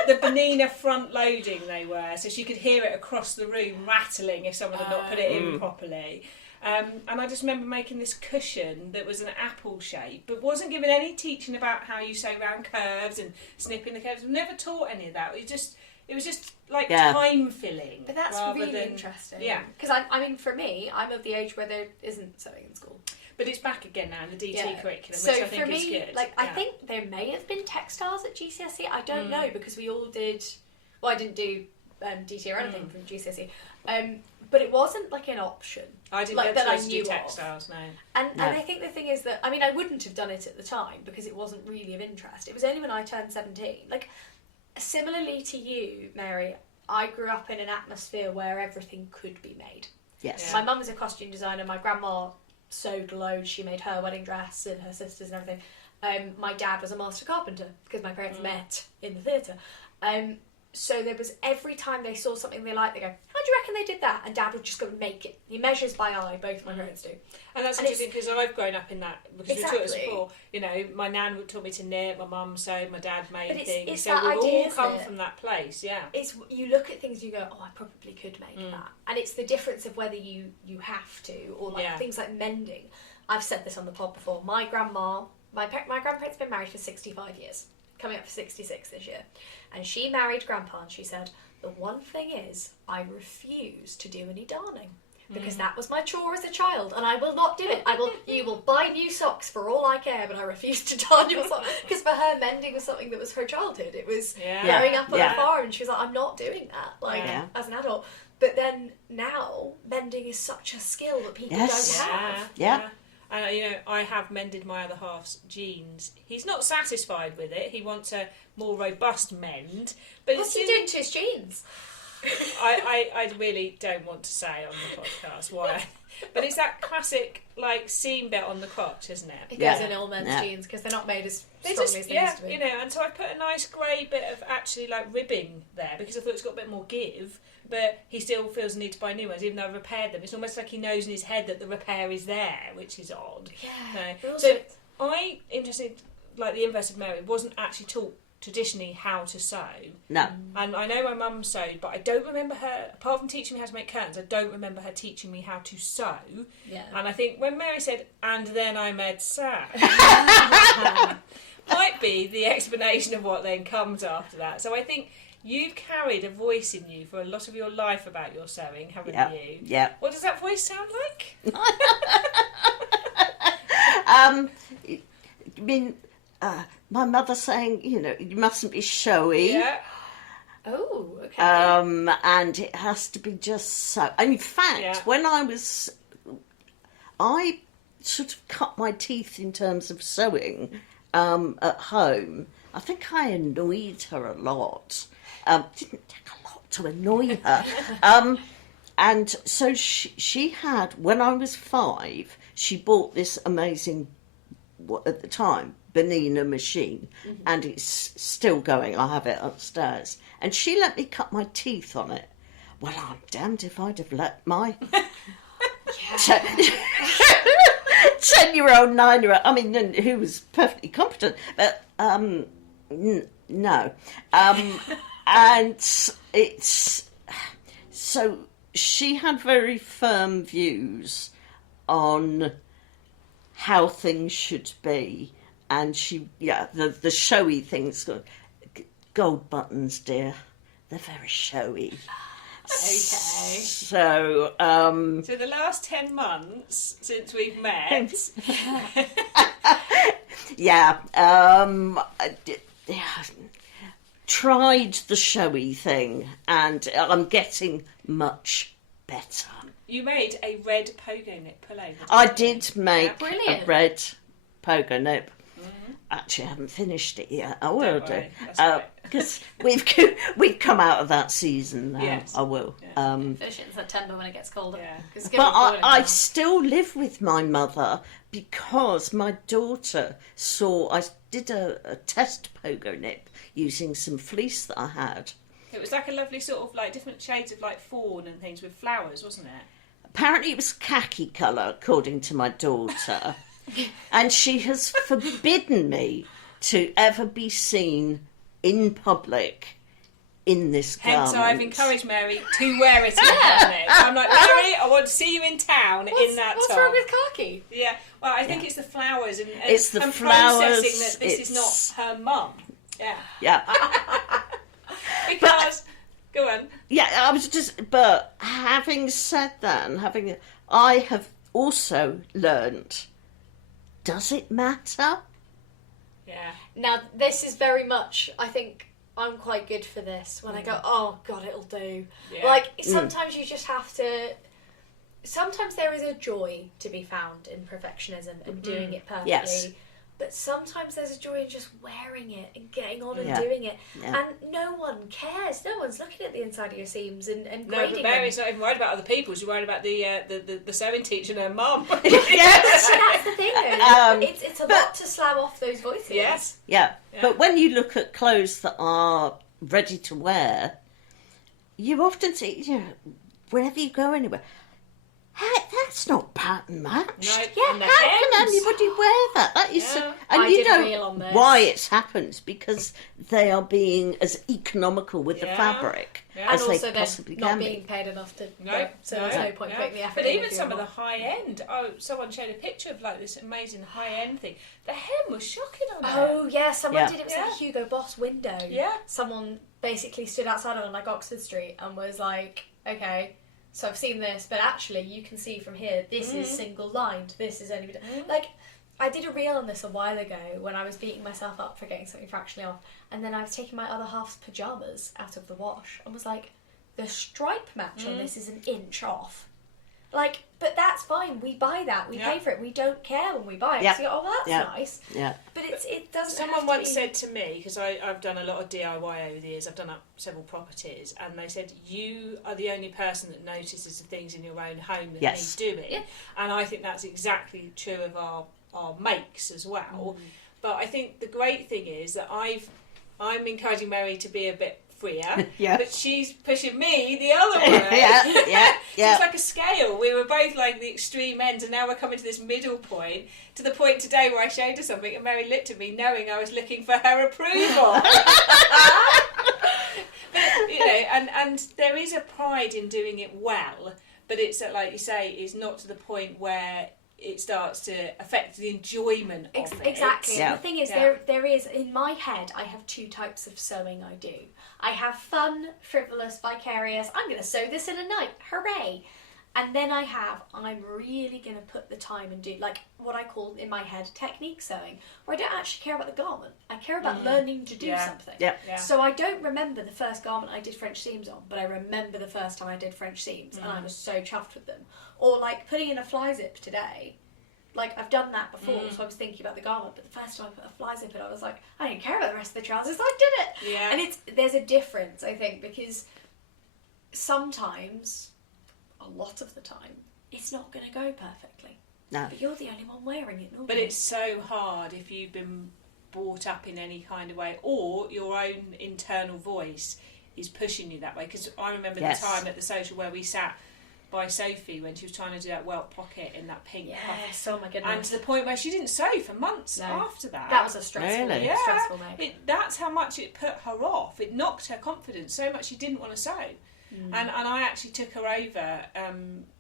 The Benina front loading they were, so she could hear it across the room rattling if someone had not put it in properly. And I just remember making this cushion that was an apple shape, but wasn't given any teaching about how you sew round curves and snipping the curves. We never taught any of that. It was just like time filling. But that's rather really than, interesting. Yeah. Because I mean, for me, I'm of the age where there isn't sewing in school. But it's back again now in the DT curriculum, So which I think for me, is good. like, I think there may have been textiles at GCSE. I don't know, because we all did. Well, I didn't do DT or anything from GCSE, but it wasn't like an option. I didn't like, get that to I do knew textiles, no. And I think the thing is that, I mean, I wouldn't have done it at the time because it wasn't really of interest. It was only when I turned 17. Like, similarly to you, Mary, I grew up in an atmosphere where everything could be made. Yes. My mum was a costume designer. My grandma sewed loads. She made her wedding dress and her sisters and everything. My dad was a master carpenter because my parents met in the theatre. So there was, every time they saw something they liked, they go, "How do you reckon they did that?" And Dad would just go and make it. He measures by eye, both my parents do. And that's interesting because I've grown up in that, because we taught us Exactly. before, you know, my nan would taught me to knit, my mum sewed, my dad made But things. it's so that we've idea, all come isn't it? from that place, yeah. It's, you look at things and you go, "Oh, I probably could make that." And it's the difference of whether you have to, or like things like mending. I've said this on the pod before. My grandma, my grandparents been married for 65 years, coming up for 66 this year. And she married Grandpa and she said, "The one thing is, I refuse to do any darning. Because that was my chore as a child, and I will not do it. You will buy new socks for all I care, but I refuse to darn your socks." Because for her, mending was something that was her childhood. It was growing up on a farm, and she was like, "I'm not doing that, like, as an adult." But then now, mending is such a skill that people don't have. Yeah. And, you know, I have mended my other half's jeans. He's not satisfied with it. He wants a more robust mend. But What's he doing to his jeans? I really don't want to say on the podcast why. But it's that classic, like, seam bit on the crotch, isn't it? It goes in all men's jeans, because they're not made as strongly as they used to be. You know, and so I put a nice grey bit of actually, like, ribbing there, because I thought it's got a bit more give. But he still feels the need to buy new ones, even though I've repaired them. It's almost like he knows in his head that the repair is there, which is odd. Yeah. No. So interested, like the inverse of Mary, wasn't actually taught traditionally how to sew. No. And I know my mum sewed, but I don't remember her, apart from teaching me how to make curtains, I don't remember her teaching me how to sew. Yeah. And I think when Mary said, "and then I made Sam," might be the explanation of what then comes after that. So I think you've carried a voice in you for a lot of your life about your sewing, haven't you? Yeah. What does that voice sound like? I mean, my mother saying, you know, you mustn't be showy. Yeah. Oh, okay. And it has to be just so. In fact, when I sort of cut my teeth in terms of sewing at home. I think I annoyed her a lot. Didn't take a lot to annoy her. And so she had, when I was 5, she bought this amazing, at the time, Benina machine, and it's still going. I have it upstairs, and she let me cut my teeth on it. Well, I'm damned if I'd have let my 10-year-old, 9-year-old, I mean, who was perfectly competent, but No. And it's... So she had very firm views on how things should be. And the showy things... Gold buttons, dear. They're very showy. Okay. So, So the last 10 months since we've met... tried the showy thing, and I'm getting much better. You made a red pogo nip pullover. I did make Brilliant. a red pogo nip. Actually, I haven't finished it yet. I will Don't do. worry, that's all right. Because we've come out of that season now. Yes. I will. Yeah. Finish it in September when it gets colder. Yeah. It's gonna But be boiling I now. still live with my mother because my daughter saw I did a test pogo nip using some fleece that I had. It was like a lovely sort of like different shades of like fawn and things with flowers, wasn't it? Apparently it was khaki colour, according to my daughter. And she has forbidden me to ever be seen in public in this Hence, garment. I've encouraged Mary to wear it in public. I'm like, Mary, I want to see you in town in that What's top. wrong with khaki? Yeah, well, I think it's the flowers and It's the and flowers, processing that this is it's- not her mum. Yeah, Yeah. because go on. Yeah, I was just... But having said that, and I have also learnt, does it matter? Yeah, Now, this is very much, I think, I'm quite good for this. When I go, oh, God, it'll do. Yeah. Like, sometimes you just have to... Sometimes there is a joy to be found in perfectionism and doing it perfectly. Yes. But sometimes there's a joy in just wearing it and getting on and Yeah. doing it. Yeah. And no one cares. No one's looking at the inside of your seams and no, grading but them. Mary's not even worried about other people. She's worried about the sewing teacher and her mum. Yes. So that's the thing, though. Um, It's a lot to slam off those voices. Yes. Yeah. Yeah. But when you look at clothes that are ready to wear, you often see, wherever you go anywhere, hey, that's not pattern match. No, Yeah, and the How hems. can anybody wear that? That is, Yeah. and I you did know reel on this. why it's happened, because they are being as economical with the Yeah. fabric Yeah. as And they also they're possibly not can being be. paid enough to No, so there's no point putting the effort But in even if some you're of the not. high end. Oh, someone showed a picture of like this amazing high end thing. The hem was shocking on it. Oh yeah, someone Yeah. did it. It was Yeah. like a Hugo Boss window. Yeah. Someone basically stood outside on like Oxford Street and was like, okay, so I've seen this, but actually you can see from here, this is single lined, this is only... Like, I did a reel on this a while ago when I was beating myself up for getting something fractionally off, and then I was taking my other half's pyjamas out of the wash and was like, the stripe match on this is an inch off. Like, but that's fine. We buy that. We Yeah. pay for it. We don't care when we buy it. Yeah. So you go, oh, that's Yeah. nice. Yeah. But it doesn't. Someone have to once be... said to me, because I've done a lot of DIY over the years, I've done up several properties, and they said, you are the only person that notices the things in your own home that Yes. need doing. Yeah. And I think that's exactly true of our makes as well. But I think the great thing is that I'm encouraging Mary to be a bit freer, Yeah. but she's pushing me the other way. Yeah, yeah, So yeah. it's like a scale. We were both like the extreme ends, and now we're coming to this middle point. To the point today where I showed her something, and Mary looked at me, knowing I was looking for her approval. But, and there is a pride in doing it well, but it's like you say, it's not to the point where it starts to affect the enjoyment of it. Exactly. Yeah. And the thing is, Yeah. there is, in my head, I have two types of sewing I do. I have fun, frivolous, vicarious, I'm going to sew this in a night, hooray. And then I'm really going to put the time and do, like, what I call, in my head, technique sewing, where I don't actually care about the garment. I care about learning to do Yeah. something. Yeah. Yeah. So I don't remember the first garment I did French seams on, but I remember the first time I did French seams, and I was so chuffed with them. Or, like, putting in a fly zip today. Like, I've done that before, so I was thinking about the garment, but the first time I put a fly zip in, I was like, I don't care about the rest of the trousers, I did it! Yeah. And there's a difference, I think, because sometimes, a lot of the time, it's not going to go perfectly. No. But you're the only one wearing it, normally. But it's so hard if you've been brought up in any kind of way, or your own internal voice is pushing you that way. Because I remember Yes. the time at the social where we sat by Sophie when she was trying to do that welt pocket in that pink puff. Yes, oh my goodness. And to the point where she didn't sew for months after that. That was a stressful, Really? stressful make. That's how much it put her off. It knocked her confidence so much she didn't want to sew. And I actually took her over,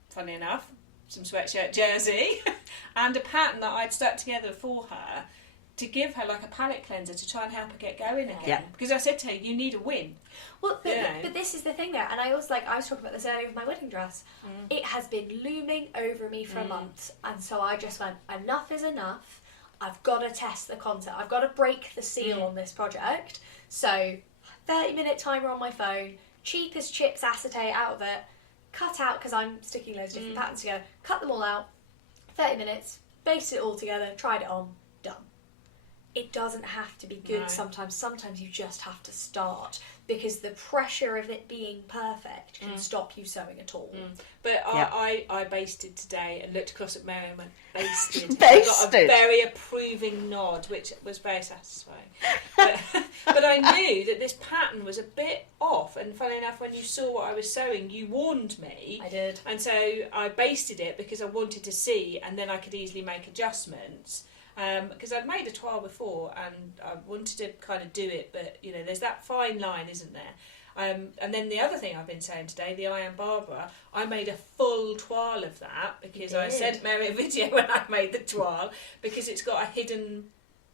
funny enough, some sweatshirt jersey and a pattern that I'd stuck together for her to give her like a palette cleanser to try and help her get going again. Yeah. Because I said to her, you need a win. Well, but this is the thing there, and I was talking about this earlier with my wedding dress. It has been looming over me for a month, and so I just went, enough is enough. I've got to test the concept. I've got to break the seal on this project. So, 30-minute timer on my phone, cheap as chips acetate out of it, cut out, because I'm sticking loads of different patterns together, cut them all out, 30 minutes, based it all together, tried it on, done. It doesn't have to be good. No. Sometimes you just have to start, because the pressure of it being perfect can stop you sewing at all. But Yeah. I basted today and looked across at Mary and went, basted. I got Basted. a very approving nod, which was very satisfying. But I knew that this pattern was a bit off, and funny enough, when you saw what I was sewing, you warned me. I did. And so I basted it because I wanted to see, and then I could easily make adjustments. Because I'd made a toile before and I wanted to kind of do it, but you know, there's that fine line, isn't there? And then the other thing I've been saying today, the I Am Barbara, I made a full toile of that because I sent Mary a video when I made the toile, because it's got a hidden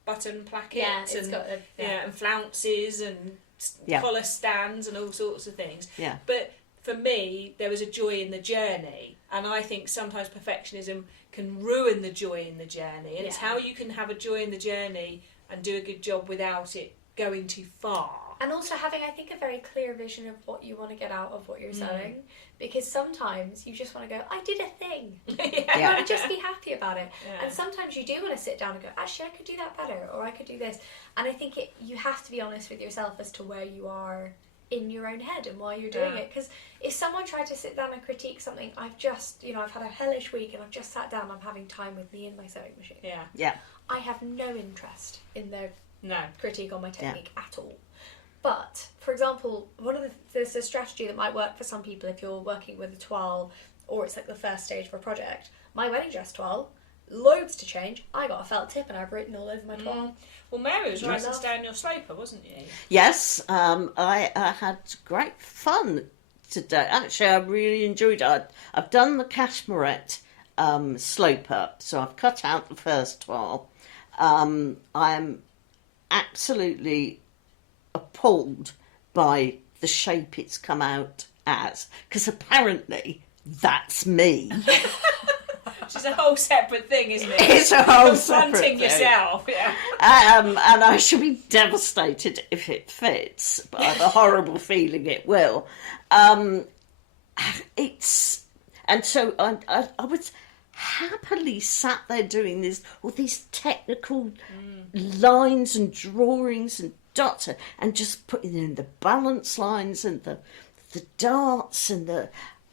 button placket and flounces and collar stands and all sorts of things. Yeah. But for me, there was a joy in the journey, and I think sometimes perfectionism can ruin the joy in the journey, and it's how you can have a joy in the journey and do a good job without it going too far. And also having, I think, a very clear vision of what you want to get out of what you're sewing, because sometimes you just want to go, I did a thing. You want to just be happy about it. Yeah. And sometimes you do want to sit down and go, actually, I could do that better, or I could do this. And I think you have to be honest with yourself as to where you are in your own head and why you're doing it. Because if someone tried to sit down and critique something, I've had a hellish week and I've just sat down, I'm having time with me and my sewing machine. Yeah. I have no interest in their No. critique on my technique at all. But, for example, there's a strategy that might work for some people if you're working with a toile or it's like the first stage of a project. My wedding dress toile, loads to change. I got a felt tip and I've written all over my toile. Well, Mary was writing down your sloper, wasn't you? Yes, I had great fun today. Actually, I really enjoyed it. I've done the cashmerette sloper, so I've cut out the first toile. I'm absolutely appalled by the shape it's come out as, because apparently that's me. Which is a whole separate thing, isn't it? It's a whole separate Confronting thing. yourself, yeah. And I shall be devastated if it fits, but I have a horrible feeling it will. And so I was happily sat there doing all these technical lines and drawings and dots and just putting in the balance lines and the darts and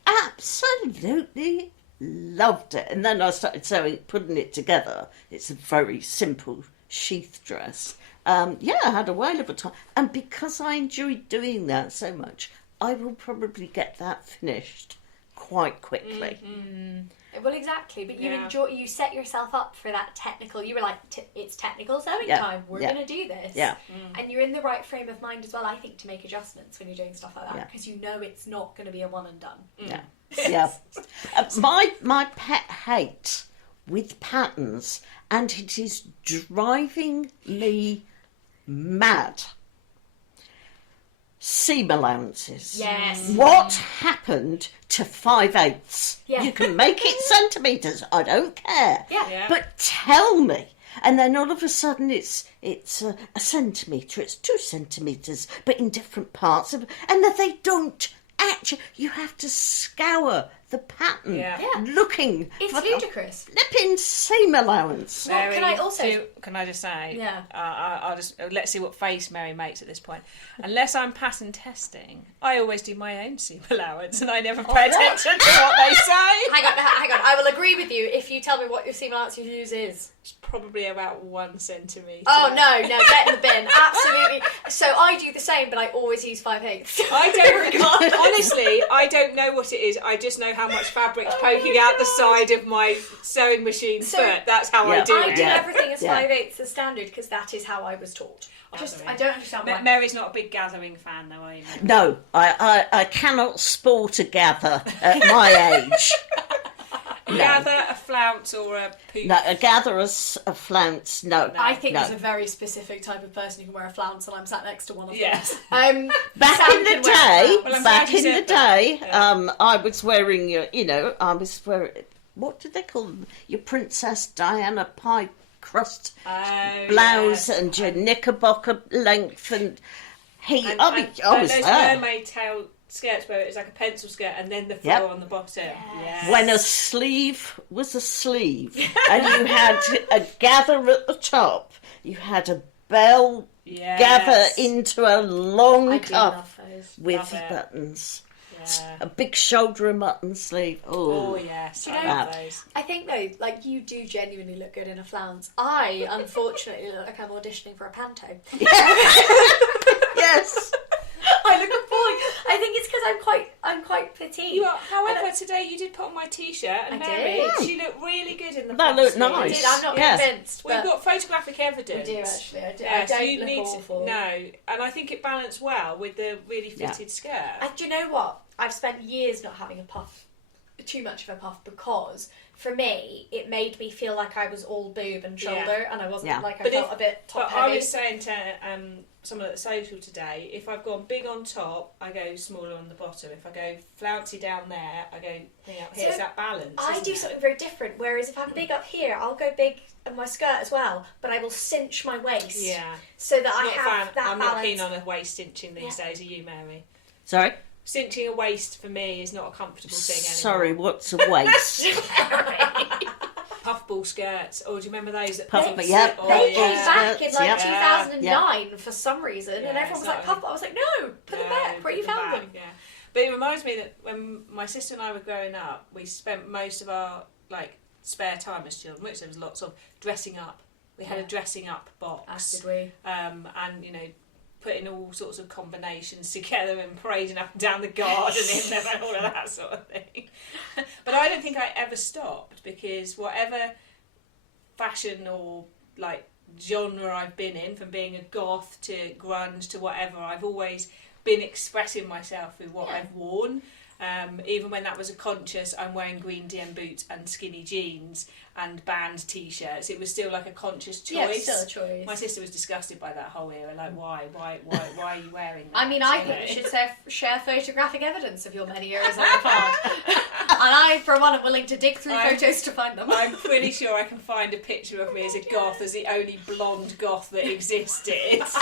absolutely loved it. And then I started putting it together. It's a very simple sheath dress. I had a whale of a time. And because I enjoyed doing that so much, I will probably get that finished quite quickly. Well, exactly, but you set yourself up for that technical, you were like, it's technical sewing time, we're going to do this. Yeah. And you're in the right frame of mind as well, I think, to make adjustments when you're doing stuff like that, because you know it's not going to be a one and done. Yeah. My pet hate with patterns, and it is driving me mad. Seam allowances. Yes. What happened to 5/8? Yeah. You can make it centimetres. I don't care. Yeah. But tell me. And then all of a sudden it's a centimetre, it's 2 centimetres, but in different parts of, and that they don't actually. You have to scour the pattern, looking. It's for ludicrous. the flipping seam allowance. Well, can I just say? Yeah. I'll just let's see what face Mary makes at this point. Unless I'm pattern testing, I always do my own seam allowance, and I never pay attention to what they say. Hang on. I will agree with you if you tell me what your seam allowance you use is. probably about 1 centimetre. Oh no, get in the bin, absolutely. So I do the same, but I always use 5/8. I don't, honestly, I don't know what it is. I just know how much fabric's poking out the side of my sewing machine foot. That's how I do I it. do everything as 5/8 the standard because that is how I was taught. I don't understand why. Mary's not a big gathering fan, though, are you? No, I cannot sport a gather at my age. No. Gather, a flounce, or a poof? No, a gather, a flounce, no. I think no. there's a very specific type of person who can wear a flounce, and I'm sat next to one of them. Yes. Back in the day, I was wearing I was wearing, what did they call them? Your Princess Diana pie crust blouse and your knickerbocker length and I was those there. mermaid tail skirts where it was like a pencil skirt and then the floor on the bottom. Yes. When a sleeve was a sleeve and you had a gather at the top, you had a bell gather into a long cuff with buttons. Yeah. A big shoulder and mutton sleeve. Oh yes, I love those. I think though, like, you do genuinely look good in a flounce. I unfortunately look like I'm auditioning for a panto. Yes. I look appalling. I think it's because I'm quite petite. You are, however, today you did put on my t-shirt, and Mary, she looked really good in the. That looked nice. I did. I'm not convinced. We've got photographic evidence. We do actually. I do. Yes, I don't look awful. No, and I think it balanced well with the really fitted skirt. And do you know what? I've spent years not having a puff, too much of a puff, because for me it made me feel like I was all boob and shoulder, and I wasn't like I felt a bit top heavy. I was saying to someone at the social today, if I've gone big on top, I go smaller on the bottom. If I go flouncy down there, I go thing up here. So it's that balance. I do something very different. Whereas if I'm big up here, I'll go big on my skirt as well, but I will cinch my waist. Yeah. So that I have that I'm balance. not keen on a waist cinching these days. Are you, Mary? Sorry? Cinching a waist for me is not a comfortable thing anymore. Sorry, what's a waist? Puffball skirts, or do you remember those? They came back in like 2009 for some reason, and everyone was like, puffball. I was like, no, put them back where you found them. Yeah. But it reminds me that when my sister and I were growing up, we spent most of our spare time as children, which there was lots of, dressing up. We had a dressing up box. As did we. And putting all sorts of combinations together and parading up and down the garden in them and all of that sort of thing. But I don't think I ever stopped, because whatever fashion or genre I've been in, from being a goth to grunge to whatever, I've always been expressing myself with what I've worn. Even when that was a conscious, I'm wearing green DM boots and skinny jeans and band t-shirts, it was still like a conscious choice. Yeah, it's still a choice. My sister was disgusted by that whole era. Like, why are you wearing that? I mean, I think we should share photographic evidence of your many eras on the pod. And I, for one, am willing to dig through photos to find them. I'm pretty sure I can find a picture of me as a goth, as the only blonde goth that existed. Because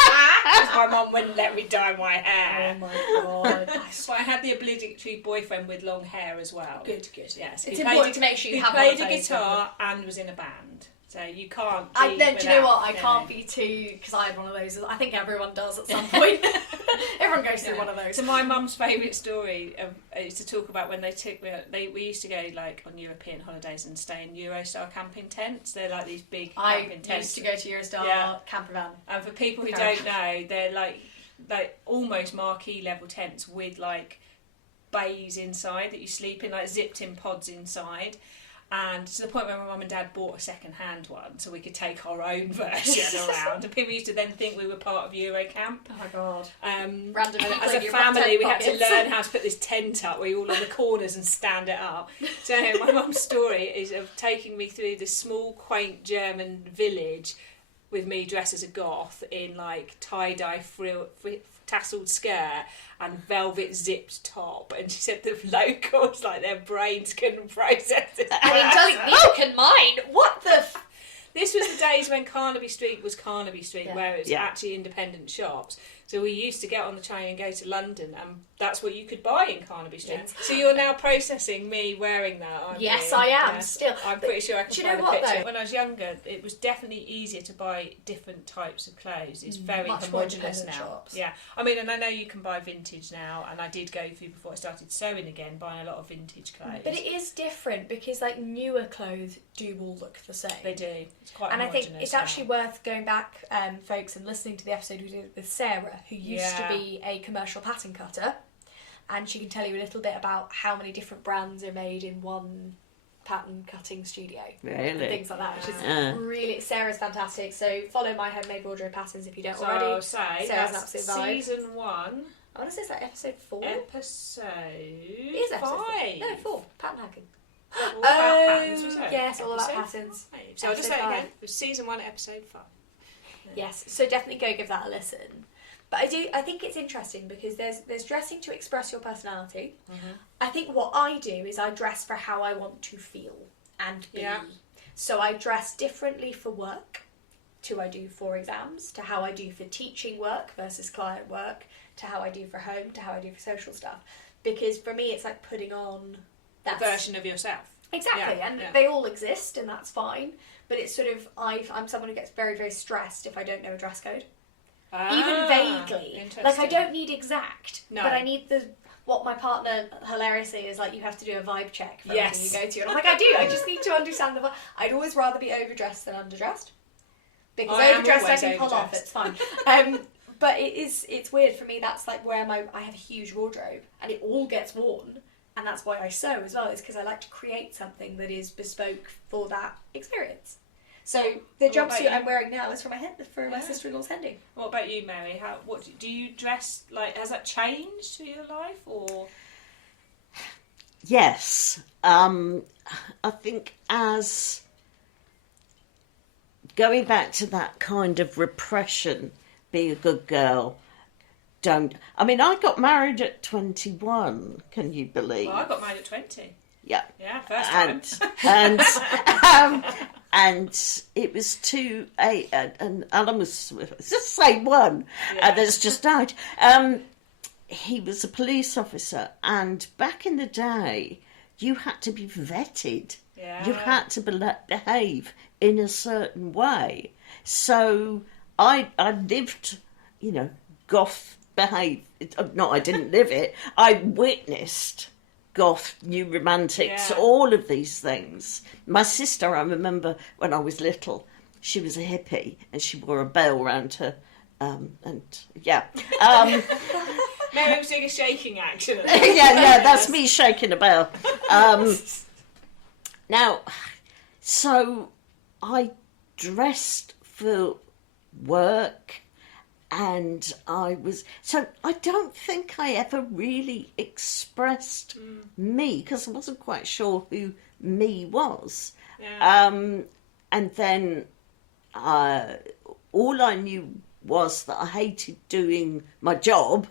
my mum wouldn't let me dye my hair. Oh my god. But I had the obligatory boyfriend with long hair as well. Good. Yes. It's important to make sure you have played a guitar and was in a band. So you can't be do you know what? I can't be too, because I had one of those. I think everyone does at some point. Everyone goes through one of those. So my mum's favourite story is to talk about when they took we used to go on European holidays and stay in Eurostar camping tents. They're like these big camping tents. I used to go to Eurostar camper van. And for people who don't know, they're like almost marquee level tents with bays inside that you sleep in, zipped in pods inside. And to the point where my mum and dad bought a second-hand one so we could take our own version around. And people used to then think we were part of Eurocamp. Oh my god. As a family, we had to learn how to put this tent up where you're all on the corners and stand it up. So my mum's story is of taking me through this small, quaint German village with me dressed as a goth in tie-dye tasselled skirt and velvet zipped top, and she said the locals, their brains couldn't process it. I mean, darling, neither can mine. What the? This was the days when Carnaby Street was Carnaby Street, where it was actually independent shops. So we used to get on the train and go to London, and that's what you could buy in Carnaby Street. Yes. So you're now processing me wearing that, aren't you? Yes, I am still. I'm pretty sure I can do you find know a what, picture. though? When I was younger, it was definitely easier to buy different types of clothes. It's very Much more homogenous independent now. shops. Yeah, I mean, and I know you can buy vintage now, and I did go through before I started sewing again, buying a lot of vintage clothes. But it is different because like newer clothes do all look the same. They do. It's quite And I homogenous think it's now. actually worth going back, folks, and listening to the episode we did with Sarah, who used to be a commercial pattern cutter, and she can tell you a little bit about how many different brands are made in one pattern cutting studio. Really? And things like that, which is really... Sarah's fantastic, so follow my homemade wardrobe patterns if you don't So already. I'll say Sarah's an that's absolute vibe. season 1, I want to say it's like episode 4. episode It is episode 4. 5. No, 4. Pattern hacking. All about patterns, was it? Yes, all about Episode patterns. 5. So I'll just say Episode it again. 5. It was season 1, episode 5. Yes, so definitely go give that a listen. But I think it's interesting because there's dressing to express your personality. Mm-hmm. I think what I do is I dress for how I want to feel and be. Yeah. So I dress differently for work to I do for exams, to how I do for teaching work versus client work, to how I do for home, to how I do for social stuff. Because for me, it's like putting on That version of yourself. Exactly, Yeah, and yeah. they all exist, and that's fine. But it's sort of, I'm someone who gets very, very stressed if I don't know a dress code. Even vaguely. Like, I don't need exact, No. but I need what my partner hilariously is like, you have to do a vibe check for Yes. everything you go to. And I'm like, I do, I just need to understand the vibe. I'd always rather be overdressed than underdressed. Because I am overdressed I always can pull off, overdressed. it's fine. But it's weird for me, that's like where I have a huge wardrobe, and it all gets worn. And that's why I sew as well, is because I like to create something that is bespoke for that experience. So the What about jumpsuit you? I'm wearing now is for my sister-in-law's heading. What about you, Mary? What do you dress like? Has that changed through your life, or? Yes. I think as going back to that kind of repression, be a good girl, I mean, I got married at 21, can you believe? Well, I got mine at 20. Yeah. Yeah, first time. And it was to and Alan was it's the same one that's just died. He was a police officer, and back in the day, you had to be vetted. Yeah. You had to behave in a certain way. So I lived, goth behave. No, I didn't live it. I witnessed goth, new romantics, all of these things. My sister, I remember when I was little, she was a hippie and she wore a bell around her. Mary was doing a shaking action. yeah, that's me shaking a bell. Now, so I dressed for work, and I don't think I ever really expressed me, because I wasn't quite sure who me was. Yeah. And then all I knew was that I hated doing my job,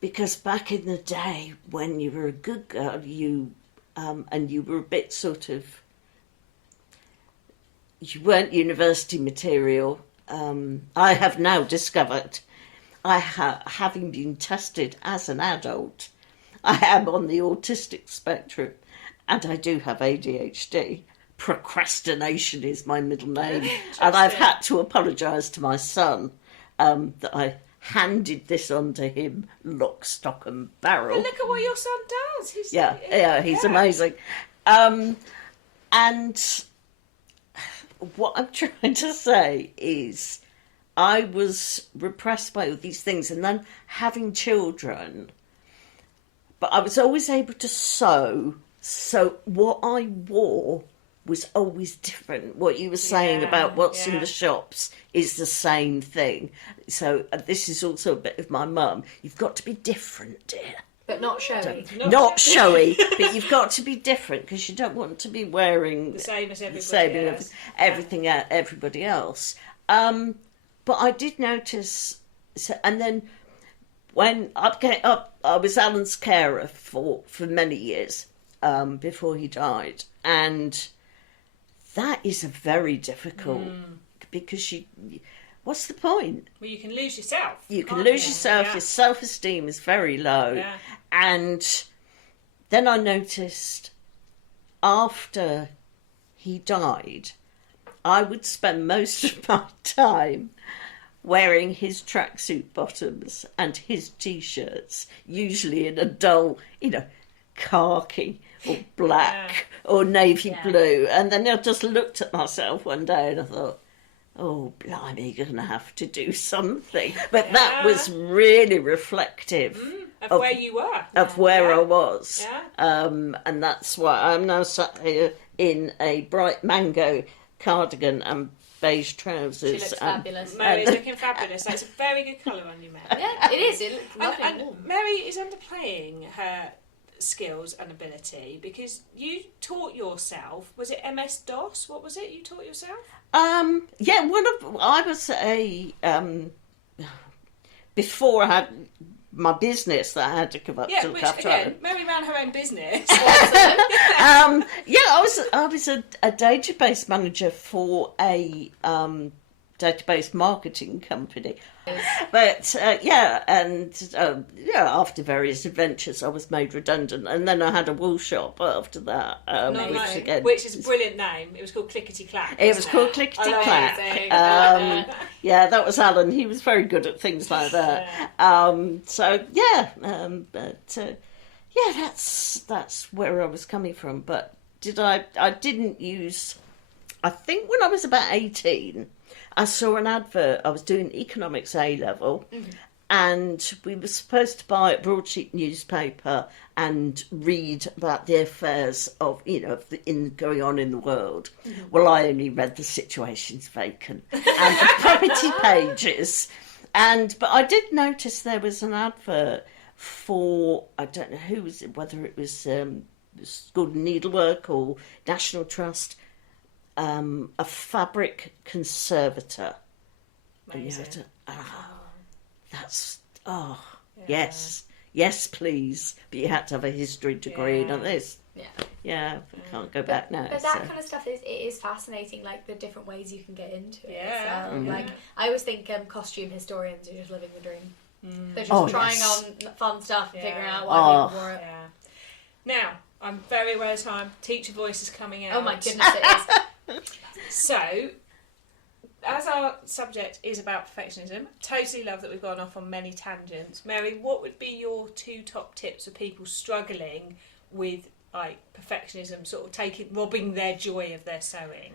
because back in the day when you were a good girl, and you were a bit sort of, you weren't university material. I have now discovered, having been tested as an adult, I am on the autistic spectrum, and I do have ADHD. Procrastination is my middle name, and I've had to apologise to my son that I handed this on to him, lock, stock and barrel. Look at what your son does. He's amazing. And what I'm trying to say is I was repressed by all these things, and then having children, but I was always able to sew, so what I wore was always different. What you were saying about what's in the shops is the same thing. So this is also a bit of my mum. You've got to be different, dear. But not showy. Not showy, but you've got to be different, because you don't want to be wearing The same as everybody everybody else. But I did notice, and then when I was Alan's carer for many years before he died, and that is a very difficult, because what's the point? Well, you can lose yourself. You can can't lose you? yourself. Yeah. Your self-esteem is very low. Yeah. And then I noticed after he died, I would spend most of my time wearing his tracksuit bottoms and his t-shirts, usually in a dull, khaki or black or navy blue. And then I just looked at myself one day and I thought, oh, blimey, you're going to have to do something. But that was really reflective of where you were. Of where I was. Yeah. And that's why I'm now sat here in a bright mango cardigan and beige trousers. She looks fabulous. Mary's looking fabulous. That's a very good colour on you, Mary. Yeah, it is. It looks lovely and warm. And Mary is underplaying her skills and ability because you taught yourself, was it MS-DOS? What was it you taught yourself? I was before I had my business that I had to come up to look after. Again, Mary ran her own business. I was a database manager for a database marketing company. But after various adventures, I was made redundant, and then I had a wool shop after that. Which is a brilliant name. It was called Clickety Clack. It was called Clickety Clack. That was Alan. He was very good at things like that. That's where I was coming from. But I didn't use. I think when I was about 18. I saw an advert. I was doing economics A level, and we were supposed to buy a broadsheet newspaper and read about the affairs of going on in the world. Well, I only read the situations vacant and the property pages, but I did notice there was an advert for, I don't know who was it, whether it was School of Needlework or National Trust. A fabric conservator. Amazing. Yes, please. But you had to have a history degree and all this. Yeah, I can't go back now. But that kind of stuff is fascinating. Like the different ways you can get into it. Yeah. So, like I always think costume historians are just living the dream. They're just trying on fun stuff and figuring out why people wore it. Yeah. Now I'm very aware of time. Teacher voice is coming out. Oh my goodness, it is. So, as our subject is about perfectionism, totally love that we've gone off on many tangents. Mary, what would be your 2 top tips for people struggling with perfectionism, sort of robbing their joy of their sewing?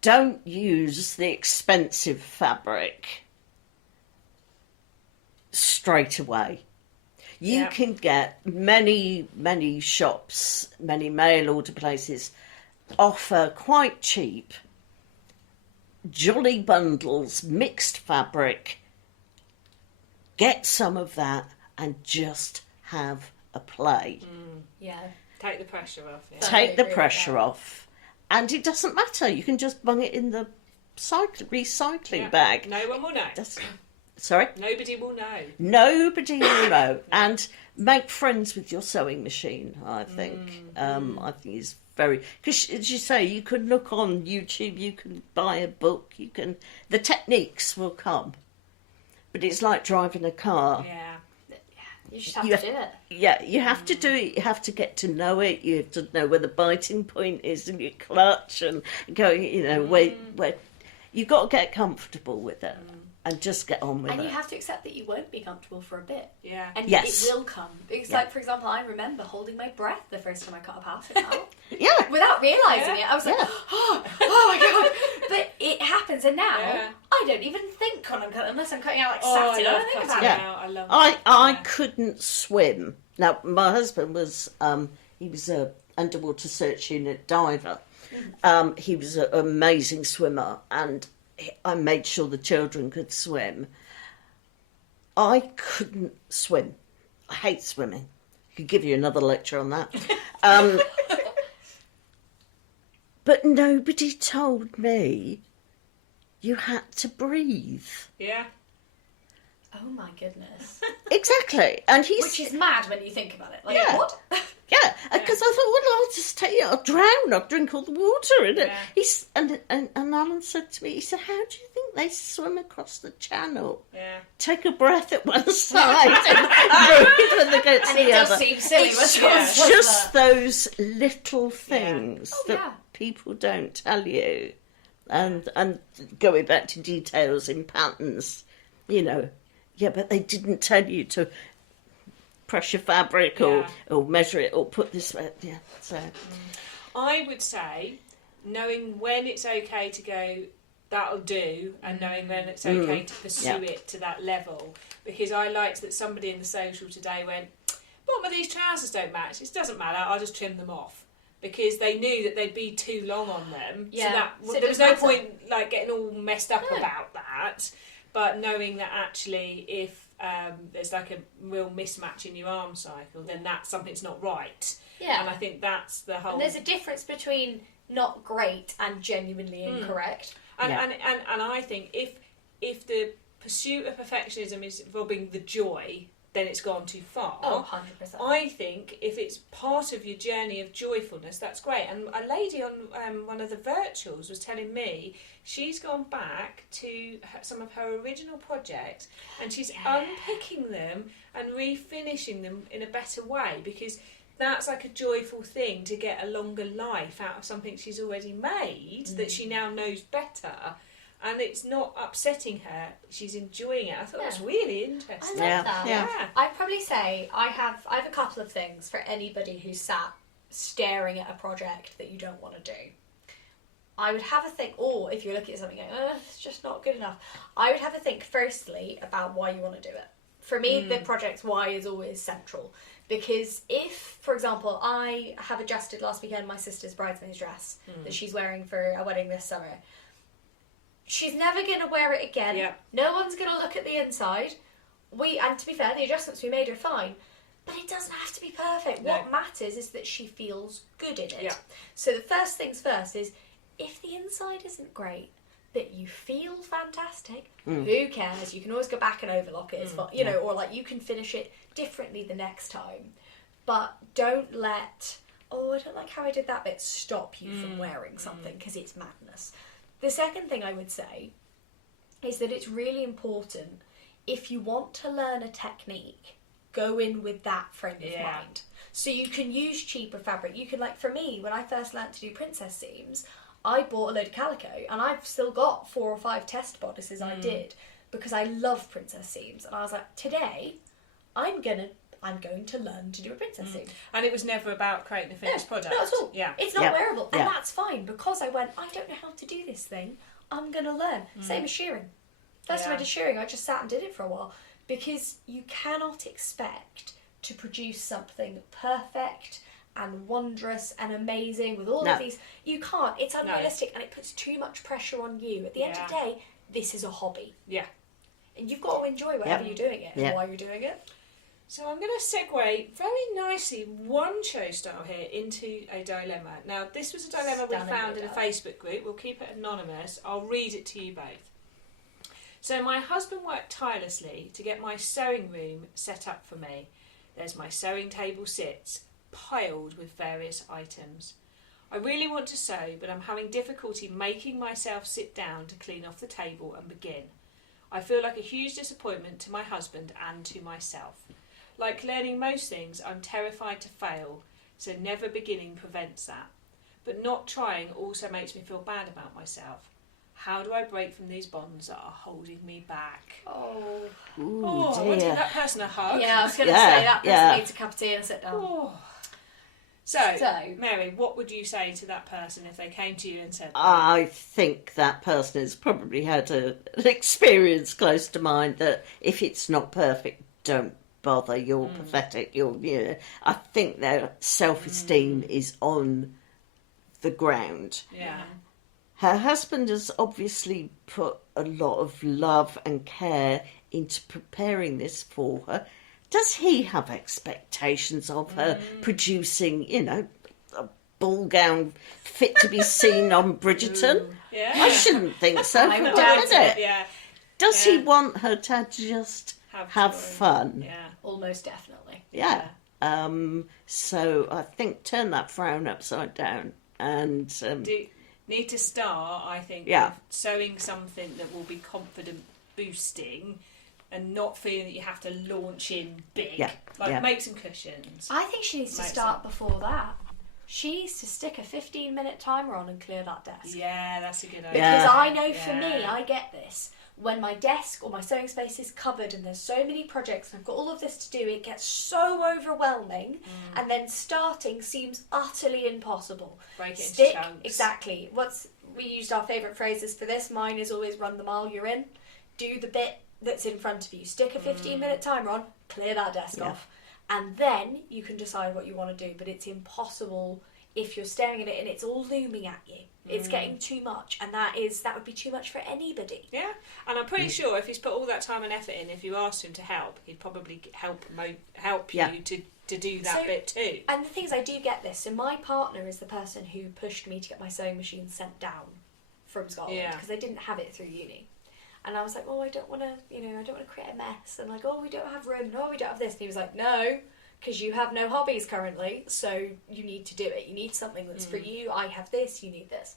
Don't use the expensive fabric straight away. You can get many shops, many mail order places offer quite cheap jolly bundles, mixed fabric. Get some of that and just have a play. Yeah. Take the pressure off. Yeah. Take the pressure off. And it doesn't matter. You can just bung it in the recycling bag. No one will know. Sorry? Nobody will know. Nobody will know. And make friends with your sewing machine, I think. I think it's very... Because, as you say, you can look on YouTube, you can buy a book, the techniques will come. But it's like driving a car. Yeah. You just have to do it. Yeah, you have to do it. You have to get to know it. You have to know where the biting point is in your clutch and going, where... You've got to get comfortable with it. And just get on with it. And you have to accept that you won't be comfortable for a bit. Yeah. And it will come. Because, like, for example, I remember holding my breath the first time I cut a parcel out. Yeah. Without realising it. I was like, oh my God. But it happens. And now, I don't even think when I'm cutting, unless I'm cutting out, like, satin. I don't think about it. I love it. I couldn't swim. Now, my husband was, he was a underwater search unit diver. He was an amazing swimmer, and I made sure the children could swim. I couldn't swim. I hate swimming. I could give you another lecture on that. But nobody told me you had to breathe. Yeah. Oh my goodness. Exactly. And Which is mad when you think about it. Like, what? Yeah, Yeah, because I thought, well, I'll just take it. I'll drown. I'll drink all the water in it. Yeah. And Alan said to me, he said, how do you think they swim across the channel? Yeah. Take a breath at one side and breathe when they go to And the it does other. seem silly. It's It's just those little things that yeah. people don't tell you. And going back to details in patterns, you know, yeah, but they didn't tell you to press your fabric or measure it or put this way. Yeah, so I would say knowing when it's okay to go, that'll do, and knowing when it's okay to pursue it to that level. Because I liked that somebody in the social today went, but these trousers don't match. It doesn't matter. I'll just trim them off. Because they knew that they'd be too long on them. Yeah. So there was no point like getting all messed up about that. But knowing that actually if there's like a real mismatch in your arm cycle, then that's something's not right. Yeah. And I think that's the whole... And there's a difference between not great and genuinely incorrect. And I think if the pursuit of perfectionism is robbing the joy, then it's gone too far. Oh, 100%. I think if it's part of your journey of joyfulness, that's great. And a lady on one of the virtuals was telling me she's gone back to some of her original projects and she's unpicking them and refinishing them in a better way, because that's like a joyful thing to get a longer life out of something she's already made that she now knows better. And it's not upsetting her. She's enjoying it. I thought that was really interesting. I love that. Yeah. I'd probably say I have a couple of things for anybody who's sat staring at a project that you don't want to do. I would have a think, or if you're looking at something going, it's just not good enough. I would have a think firstly about why you want to do it. For me, the project's why is always central. Because if, for example, I have adjusted last weekend my sister's bridesmaid's dress that she's wearing for a wedding this summer. She's never going to wear it again. Yeah. No one's going to look at the inside. And to be fair, the adjustments we made are fine. But it doesn't have to be perfect. No. What matters is that she feels good in it. Yeah. So the first things first is, if the inside isn't great, but you feel fantastic, who cares? You can always go back and overlock it. It's fine, you know, or like you can finish it differently the next time. But don't let, I don't like how I did that bit, stop you from wearing something, because it's madness. The second thing I would say is that it's really important, if you want to learn a technique, go in with that frame of mind. So you can use cheaper fabric. You can, like, for me, when I first learnt to do princess seams, I bought a load of calico, and I've still got 4 or 5 test bodices I did, because I love princess seams. And I was like, today, I'm going to learn to do a princess seam. And it was never about creating a finished product. Not at all. Yeah. It's not wearable. And that's fine, because I went, I don't know how to do this thing. I'm going to learn. Same as shearing. First time I did shearing, I just sat and did it for a while. Because you cannot expect to produce something perfect and wondrous and amazing with all of these. You can't. It's unrealistic and it puts too much pressure on you. At the end of the day, this is a hobby. Yeah. And you've got to enjoy whatever you're doing it and why you're doing it. So I'm going to segue very nicely, one show style here, into a dilemma. Now, this was a dilemma we found in a Facebook group. We'll keep it anonymous. I'll read it to you both. So my husband worked tirelessly to get my sewing room set up for me. There's my sewing table sits, piled with various items. I really want to sew, but I'm having difficulty making myself sit down to clean off the table and begin. I feel like a huge disappointment to my husband and to myself. Like learning most things, I'm terrified to fail, so never beginning prevents that. But not trying also makes me feel bad about myself. How do I break from these bonds that are holding me back? Ooh, I want to give that person a hug. Yeah, I was going to say that person needs a cup of tea and sit down. Oh. So, Mary, what would you say to that person if they came to you and said that? I think that person has probably had an experience close to mine that if it's not perfect, don't bother, you're pathetic, I think their self-esteem is on the ground. Yeah. Her husband has obviously put a lot of love and care into preparing this for her. Does he have expectations of her producing, a ball gown fit to be seen on Bridgerton? Yeah. I shouldn't think so. I would doubt it. Yeah. Does he want her to just have fun? Yeah. Almost definitely. Yeah. So I think turn that frown upside down and Need to start, I think, Yeah. with sewing something that will be confident boosting and not feeling that you have to launch in big. Yeah, Like, yeah. make some cushions. I think she needs to Makes start before that. She needs to stick a 15-minute timer on and clear that desk. Yeah, that's a good idea. Because Yeah. I know for me, Yeah. I get this. When my desk or my sewing space is covered and there's so many projects and I've got all of this to do, it gets so overwhelming, and then starting seems utterly impossible. Break it into Stick, chunks. exactly. We used our favourite phrases for this. Mine is always run the mile you're in. Do the bit that's in front of you. Stick a 15-minute timer on, clear that desk off. And then you can decide what you want to do. But it's impossible if you're staring at it and it's all looming at you. It's getting too much, and that would be too much for anybody. Yeah, and I'm pretty sure if he's put all that time and effort in, if you asked him to help, he'd probably help Yeah. you to do that So- bit too. And the thing is, I do get this. So my partner is the person who pushed me to get my sewing machine sent down from Scotland Yeah. because I didn't have it through uni. And I was like, oh, I don't want to create a mess. And like, oh, we don't have room. No, we don't have this. And he was like, no, because you have no hobbies currently, so you need to do it. You need something that's for you. I have this, you need this.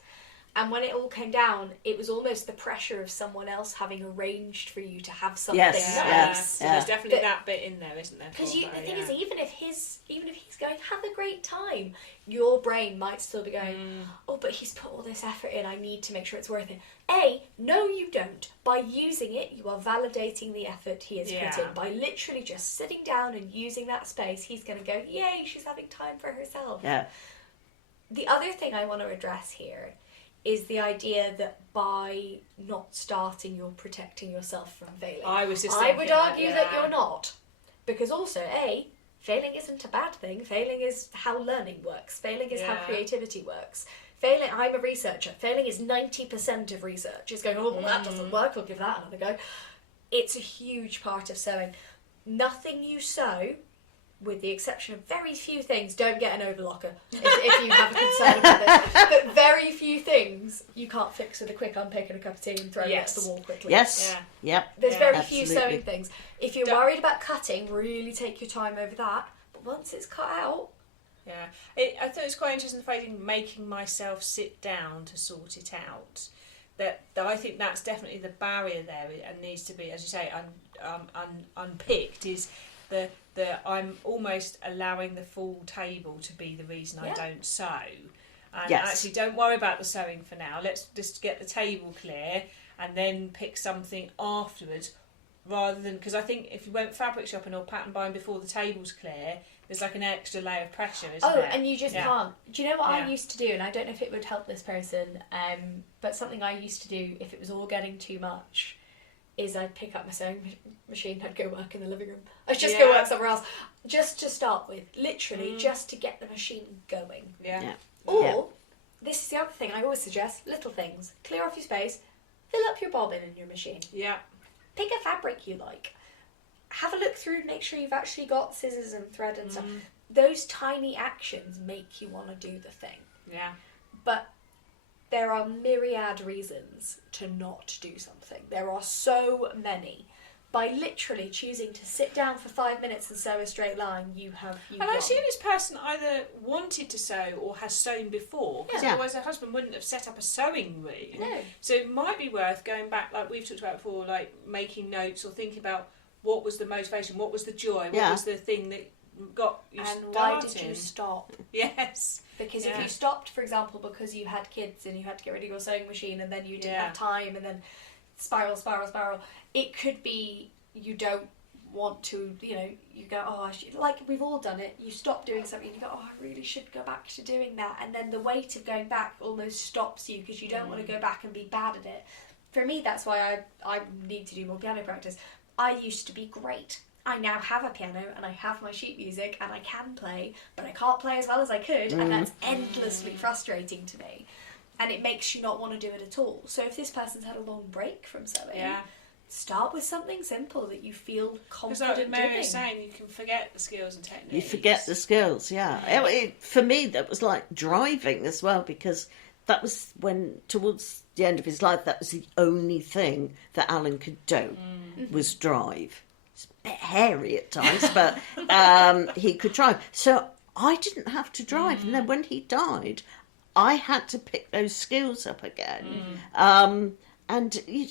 And when it all came down, it was almost the pressure of someone else having arranged for you to have something Yes, nice. yes. So there's definitely But- that bit in there, isn't there? Because for the her, thing yeah. is, even if he's going, have a great time, your brain might still be going, oh, but he's put all this effort in, I need to make sure it's worth it. No, you don't. By using it, you are validating the effort he has put in. By literally just sitting down and using that space, he's going to go, yay, she's having time for herself. Yeah. The other thing I want to address here is the idea that by not starting, you're protecting yourself from failing. I was just I would thinking argue that yeah. you're not. Because also, failing isn't a bad thing. Failing is how learning works. Failing is how Yeah. creativity works. Failing, I'm a researcher. Failing is 90% of research. It's going, oh, well, that doesn't work. We'll give that another go. It's a huge part of sewing. Nothing you sew, with the exception of very few things, don't get an overlocker if you have a concern about this. But very few things you can't fix with a quick unpick and a cup of tea and throw Yes. against the wall quickly. Yes. Yeah. Yep. There's Yeah, very few absolutely. sewing things. If you're Don't- worried about cutting, really take your time over that. But once it's cut out, Yeah, I thought it was quite interesting the phrasing, making myself sit down to sort it out. That I think that's definitely the barrier there, and needs to be, as you say, unpicked. Is the I'm almost allowing the full table to be the reason I Yeah. don't sew. And Yes. actually, don't worry about the sewing for now. Let's just get the table clear and then pick something afterwards. Rather than, because I think if you went fabric shopping or pattern buying before the table's clear, there's like an extra layer of pressure, isn't there? and you just Yeah. can't. Do you know what Yeah. I used to do? And I don't know if it would help this person, but something I used to do if it was all getting too much is I'd pick up my sewing machine, I'd go work in the living room. I'd just go Yeah. work somewhere else. Just to start with, literally, just to get the machine going. Yeah. Yeah. Or, this is the other thing I always suggest, little things. Clear off your space, fill up your bobbin in your machine. Yeah. Pick a fabric you like. Have a look through, make sure you've actually got scissors and thread and stuff. Those tiny actions make you want to do the thing. Yeah. But there are myriad reasons to not do something. There are so many. By literally choosing to sit down for 5 minutes and sew a straight line, you And I assume this person either wanted to sew or has sewn before, because Yeah. otherwise her husband wouldn't have set up a sewing room. No. So it might be worth going back, like we've talked about before, like making notes or thinking about what was the motivation, what was the joy, what Yeah. was the thing that got you And started. why did you stop? Yes. Because if Yeah. you stopped, for example, because you had kids and you had to get rid of your sewing machine and then you didn't Yeah. have time and then spiral, it could be you don't want to, you go, oh, I should, like we've all done it, you stop doing something and you go, oh, I really should go back to doing that, and then the weight of going back almost stops you because you don't want to go back and be bad at it. For me, that's why I need to do more piano practice. I used to be great. I now have a piano and I have my sheet music and I can play, but I can't play as well as I could, and that's endlessly frustrating to me. And it makes you not want to do it at all. So if this person's had a long break from sewing, Yeah. start with something simple that you feel Because confident like Mary doing. was saying, you can forget the skills and techniques. You forget the skills, yeah. For me, that was like driving as well, because that was when, towards the end of his life, that was the only thing that Alan could do, was drive. He's bit hairy at times, but he could drive. So I didn't have to drive. And then when he died, I had to pick those skills up again. And you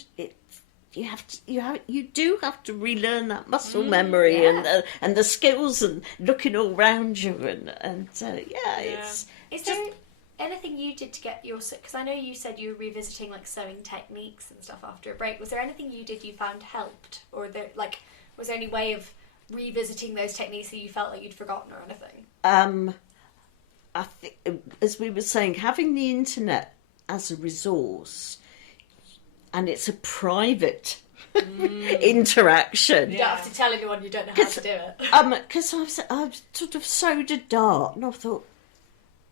do have to relearn that muscle memory and the skills and looking all around you it's Is there anything you did to get your, because I know you said you were revisiting like sewing techniques and stuff after a break, was there anything you did you found helped, or was there any way of revisiting those techniques that you felt like you'd forgotten or anything? I think, as we were saying, having the internet as a resource, and it's a private interaction. You don't have to tell anyone you don't know how to do it. Because I've sort of sewed a dart, and I thought,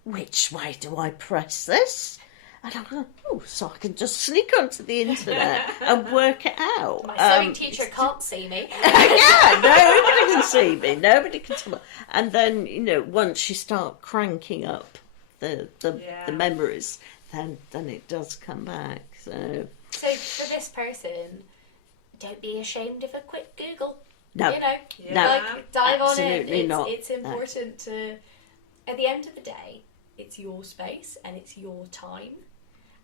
which way do I press this? And I thought, so I can just sneak onto the internet and work it out. My sewing teacher can't see me. Yeah, nobody can see me. Nobody can tell me. And then, once you start cranking up the memories, then it does come back. So for this person, don't be ashamed of a quick Google. No, dive on in. It's important to. At the end of the day, it's your space and it's your time.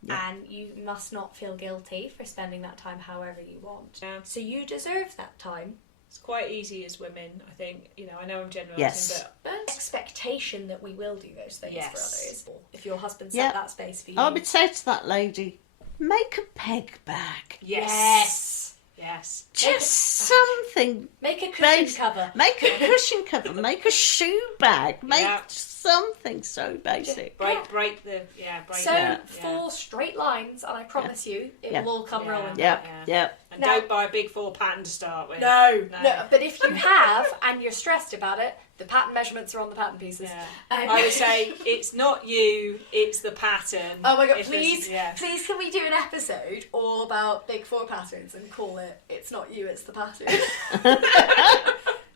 Yeah. And you must not feel guilty for spending that time however you want. Yeah. So you deserve that time. It's quite easy as women, I think. I know I'm generalising, but expectation that we will do those things for others. If your husband set that space for you, I would say to that lady, make a peg bag. Yes. Just something. Make a cushion cover. Make a cushion cover. Make a shoe bag. Make something so basic. Break the. So 4 straight lines, and I promise you, it will all come rolling. Yeah. And don't buy a big 4 pattern to start with. No. But if you have, and you're stressed about it, the pattern measurements are on the pattern pieces. Yeah. I would say it's not you, it's the pattern. Oh my god, please can we do an episode all about big 4 patterns and call it It's Not You, It's the Pattern?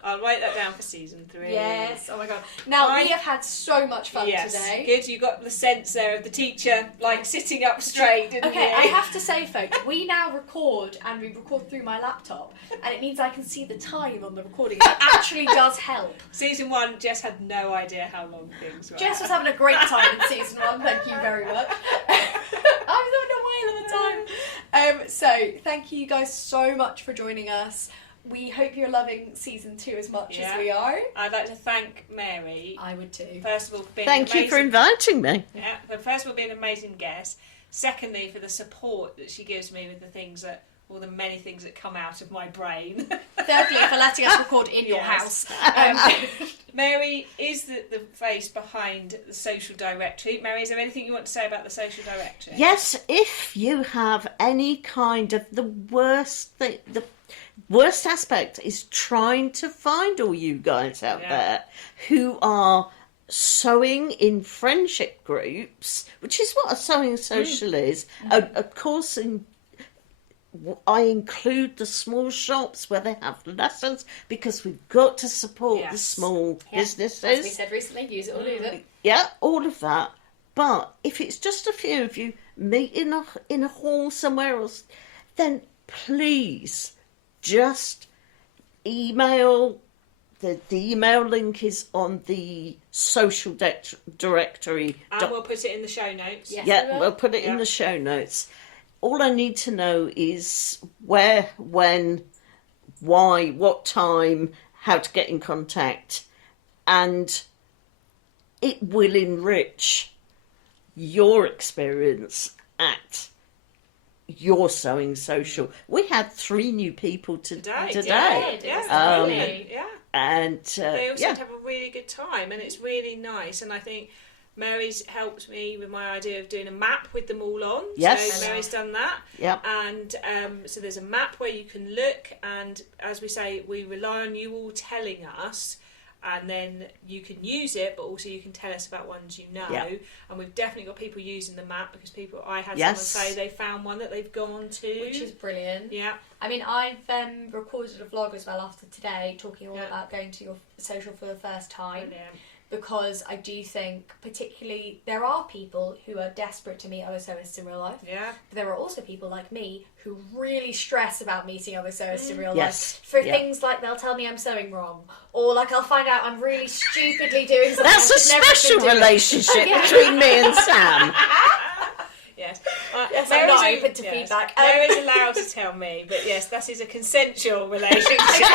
I'll write that down for season 3. Yes, oh my god. Now, we have had so much fun today. Good, you got the sense there of the teacher, sitting up straight, didn't you? I have to say, folks, we now record, and we record through my laptop, and it means I can see the time on the recording. It actually does help. Season 1, Jess had no idea how long things were. Jess was having a great time in season 1, thank you very much. I was having a whale of a time. So, thank you guys so much for joining us. We hope you're loving season 2 as much as we are. I'd like to thank Mary. I would too. First of all, for being Thank you for inviting me. Yeah, but first of all, being an amazing guest. Secondly, for the support that she gives me with the many things that come out of my brain. Thirdly, for letting us record in your house. Mary is the face behind the social directory. Mary, is there anything you want to say about the social directory? Yes, if you have any kind of the worst aspect is trying to find all you guys out there who are sewing in friendship groups, which is what a sewing social is. Of course, I include the small shops where they have lessons because we've got to support the small businesses. As we said recently, use it or lose it. Yeah, all of that. But if it's just a few of you meet in a hall somewhere else, then please just email. The email link is on the social directory. And we'll put it in the show notes. Yes, we'll put it in the show notes. All I need to know is where, when, why, what time, how to get in contact. And it will enrich your experience at your sewing social. We had 3 new people today. And they all seem to have a really good time, and it's really nice. And I think Mary's helped me with my idea of doing a map with them all on. Yes. So Mary's done that. Yep. And so there's a map where you can look, and as we say, we rely on you all telling us, and then you can use it, but also you can tell us about ones you know. Yep. And we've definitely got people using the map because I had someone say they found one that they've gone to. Which is brilliant. Yeah. I mean, I've recorded a vlog as well after today talking all about going to your social for the first time. Brilliant. because I do think, particularly, there are people who are desperate to meet other sewists in real life. Yeah. But there are also people like me who really stress about meeting other sewists in real Yes. life for Yeah. things like they'll tell me I'm sewing wrong, or like I'll find out I'm really stupidly doing something. That's a I should never have special been doing. relationship Yeah. between me and Sam. Yes. Yes, I'm not open to feedback. Mary's allowed to tell me, but yes, that is a consensual relationship. Exactly,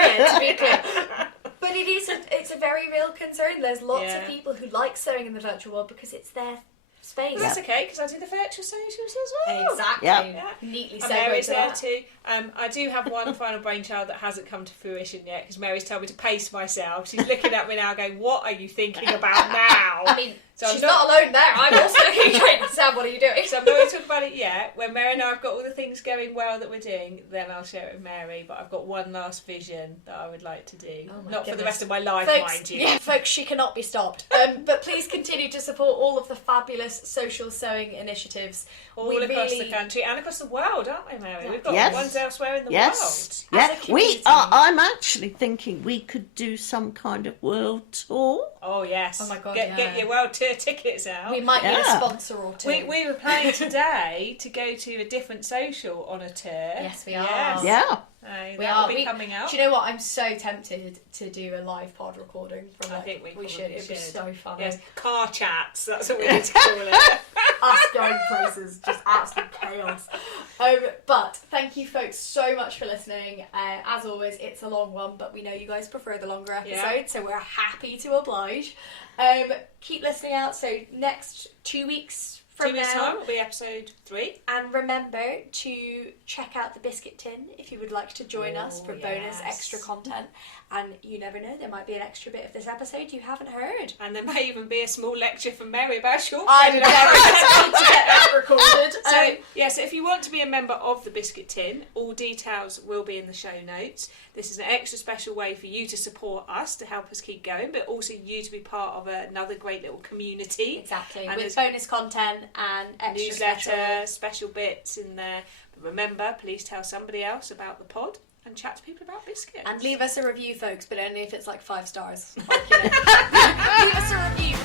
yeah, to be clear. But it's a very real concern. There's lots of people who like sewing in the virtual world because it's their space. That's okay, because I do the virtual socials as well. Exactly. Yeah. Neatly And segued Mary's to there that. too. I do have one final brainchild that hasn't come to fruition yet, because Mary's told me to pace myself. She's looking at me now going, what are you thinking about now? I mean, So I'm she's not alone there. I'm also going, Sam, what are you doing? So I'm not going to talk about it yet. When Mary and I have got all the things going well that we're doing, then I'll share it with Mary. But I've got one last vision that I would like to do. Oh my not for the goodness. rest of my life, Folks, mind you. yeah, folks, she cannot be stopped. But please continue to support all of the fabulous social sewing initiatives. All We across really- the country and across the world, aren't we, Mary? We've got Yes. ones elsewhere in the Yes. As Yeah. a community. I'm actually thinking we could do some kind of world tour. world. Oh, yes. Oh my God, Get yeah. your world tour tickets out. We might need a Yeah. sponsor or two. We were planning today to go to a different social on a tour. Yes, we are. Yes. Yeah. We That'll are. be coming up. Do you know what? I'm so tempted to do a live pod recording from I it. think we should. probably It'd be should. so fun. Yes, car chats. That's what we need to call it. Us going places, just absolute chaos. But thank you, folks, so much for listening. As always, it's a long one, but we know you guys prefer the longer episodes, Yeah. so we're happy to oblige. Keep listening out. So next 2 weeks from 2 weeks' now. time will be episode 3. And remember to check out the Biscuit Tin if you would like to join us for bonus yes. extra content. And you never know, there might be an extra bit of this episode you haven't heard. And there may even be a small lecture from Mary about short I'm film. very tempted to get that recorded. So if you want to be a member of the Biscuit Tin, all details will be in the show notes. This is an extra special way for you to support us, to help us keep going, but also you to be part of another great little community. Exactly, And with there's bonus content and extra newsletter, special bits in there. But remember, please tell somebody else about the pod and chat to people about biscuits. And leave us a review, folks, but only if it's like 5 stars. Like, leave us a review.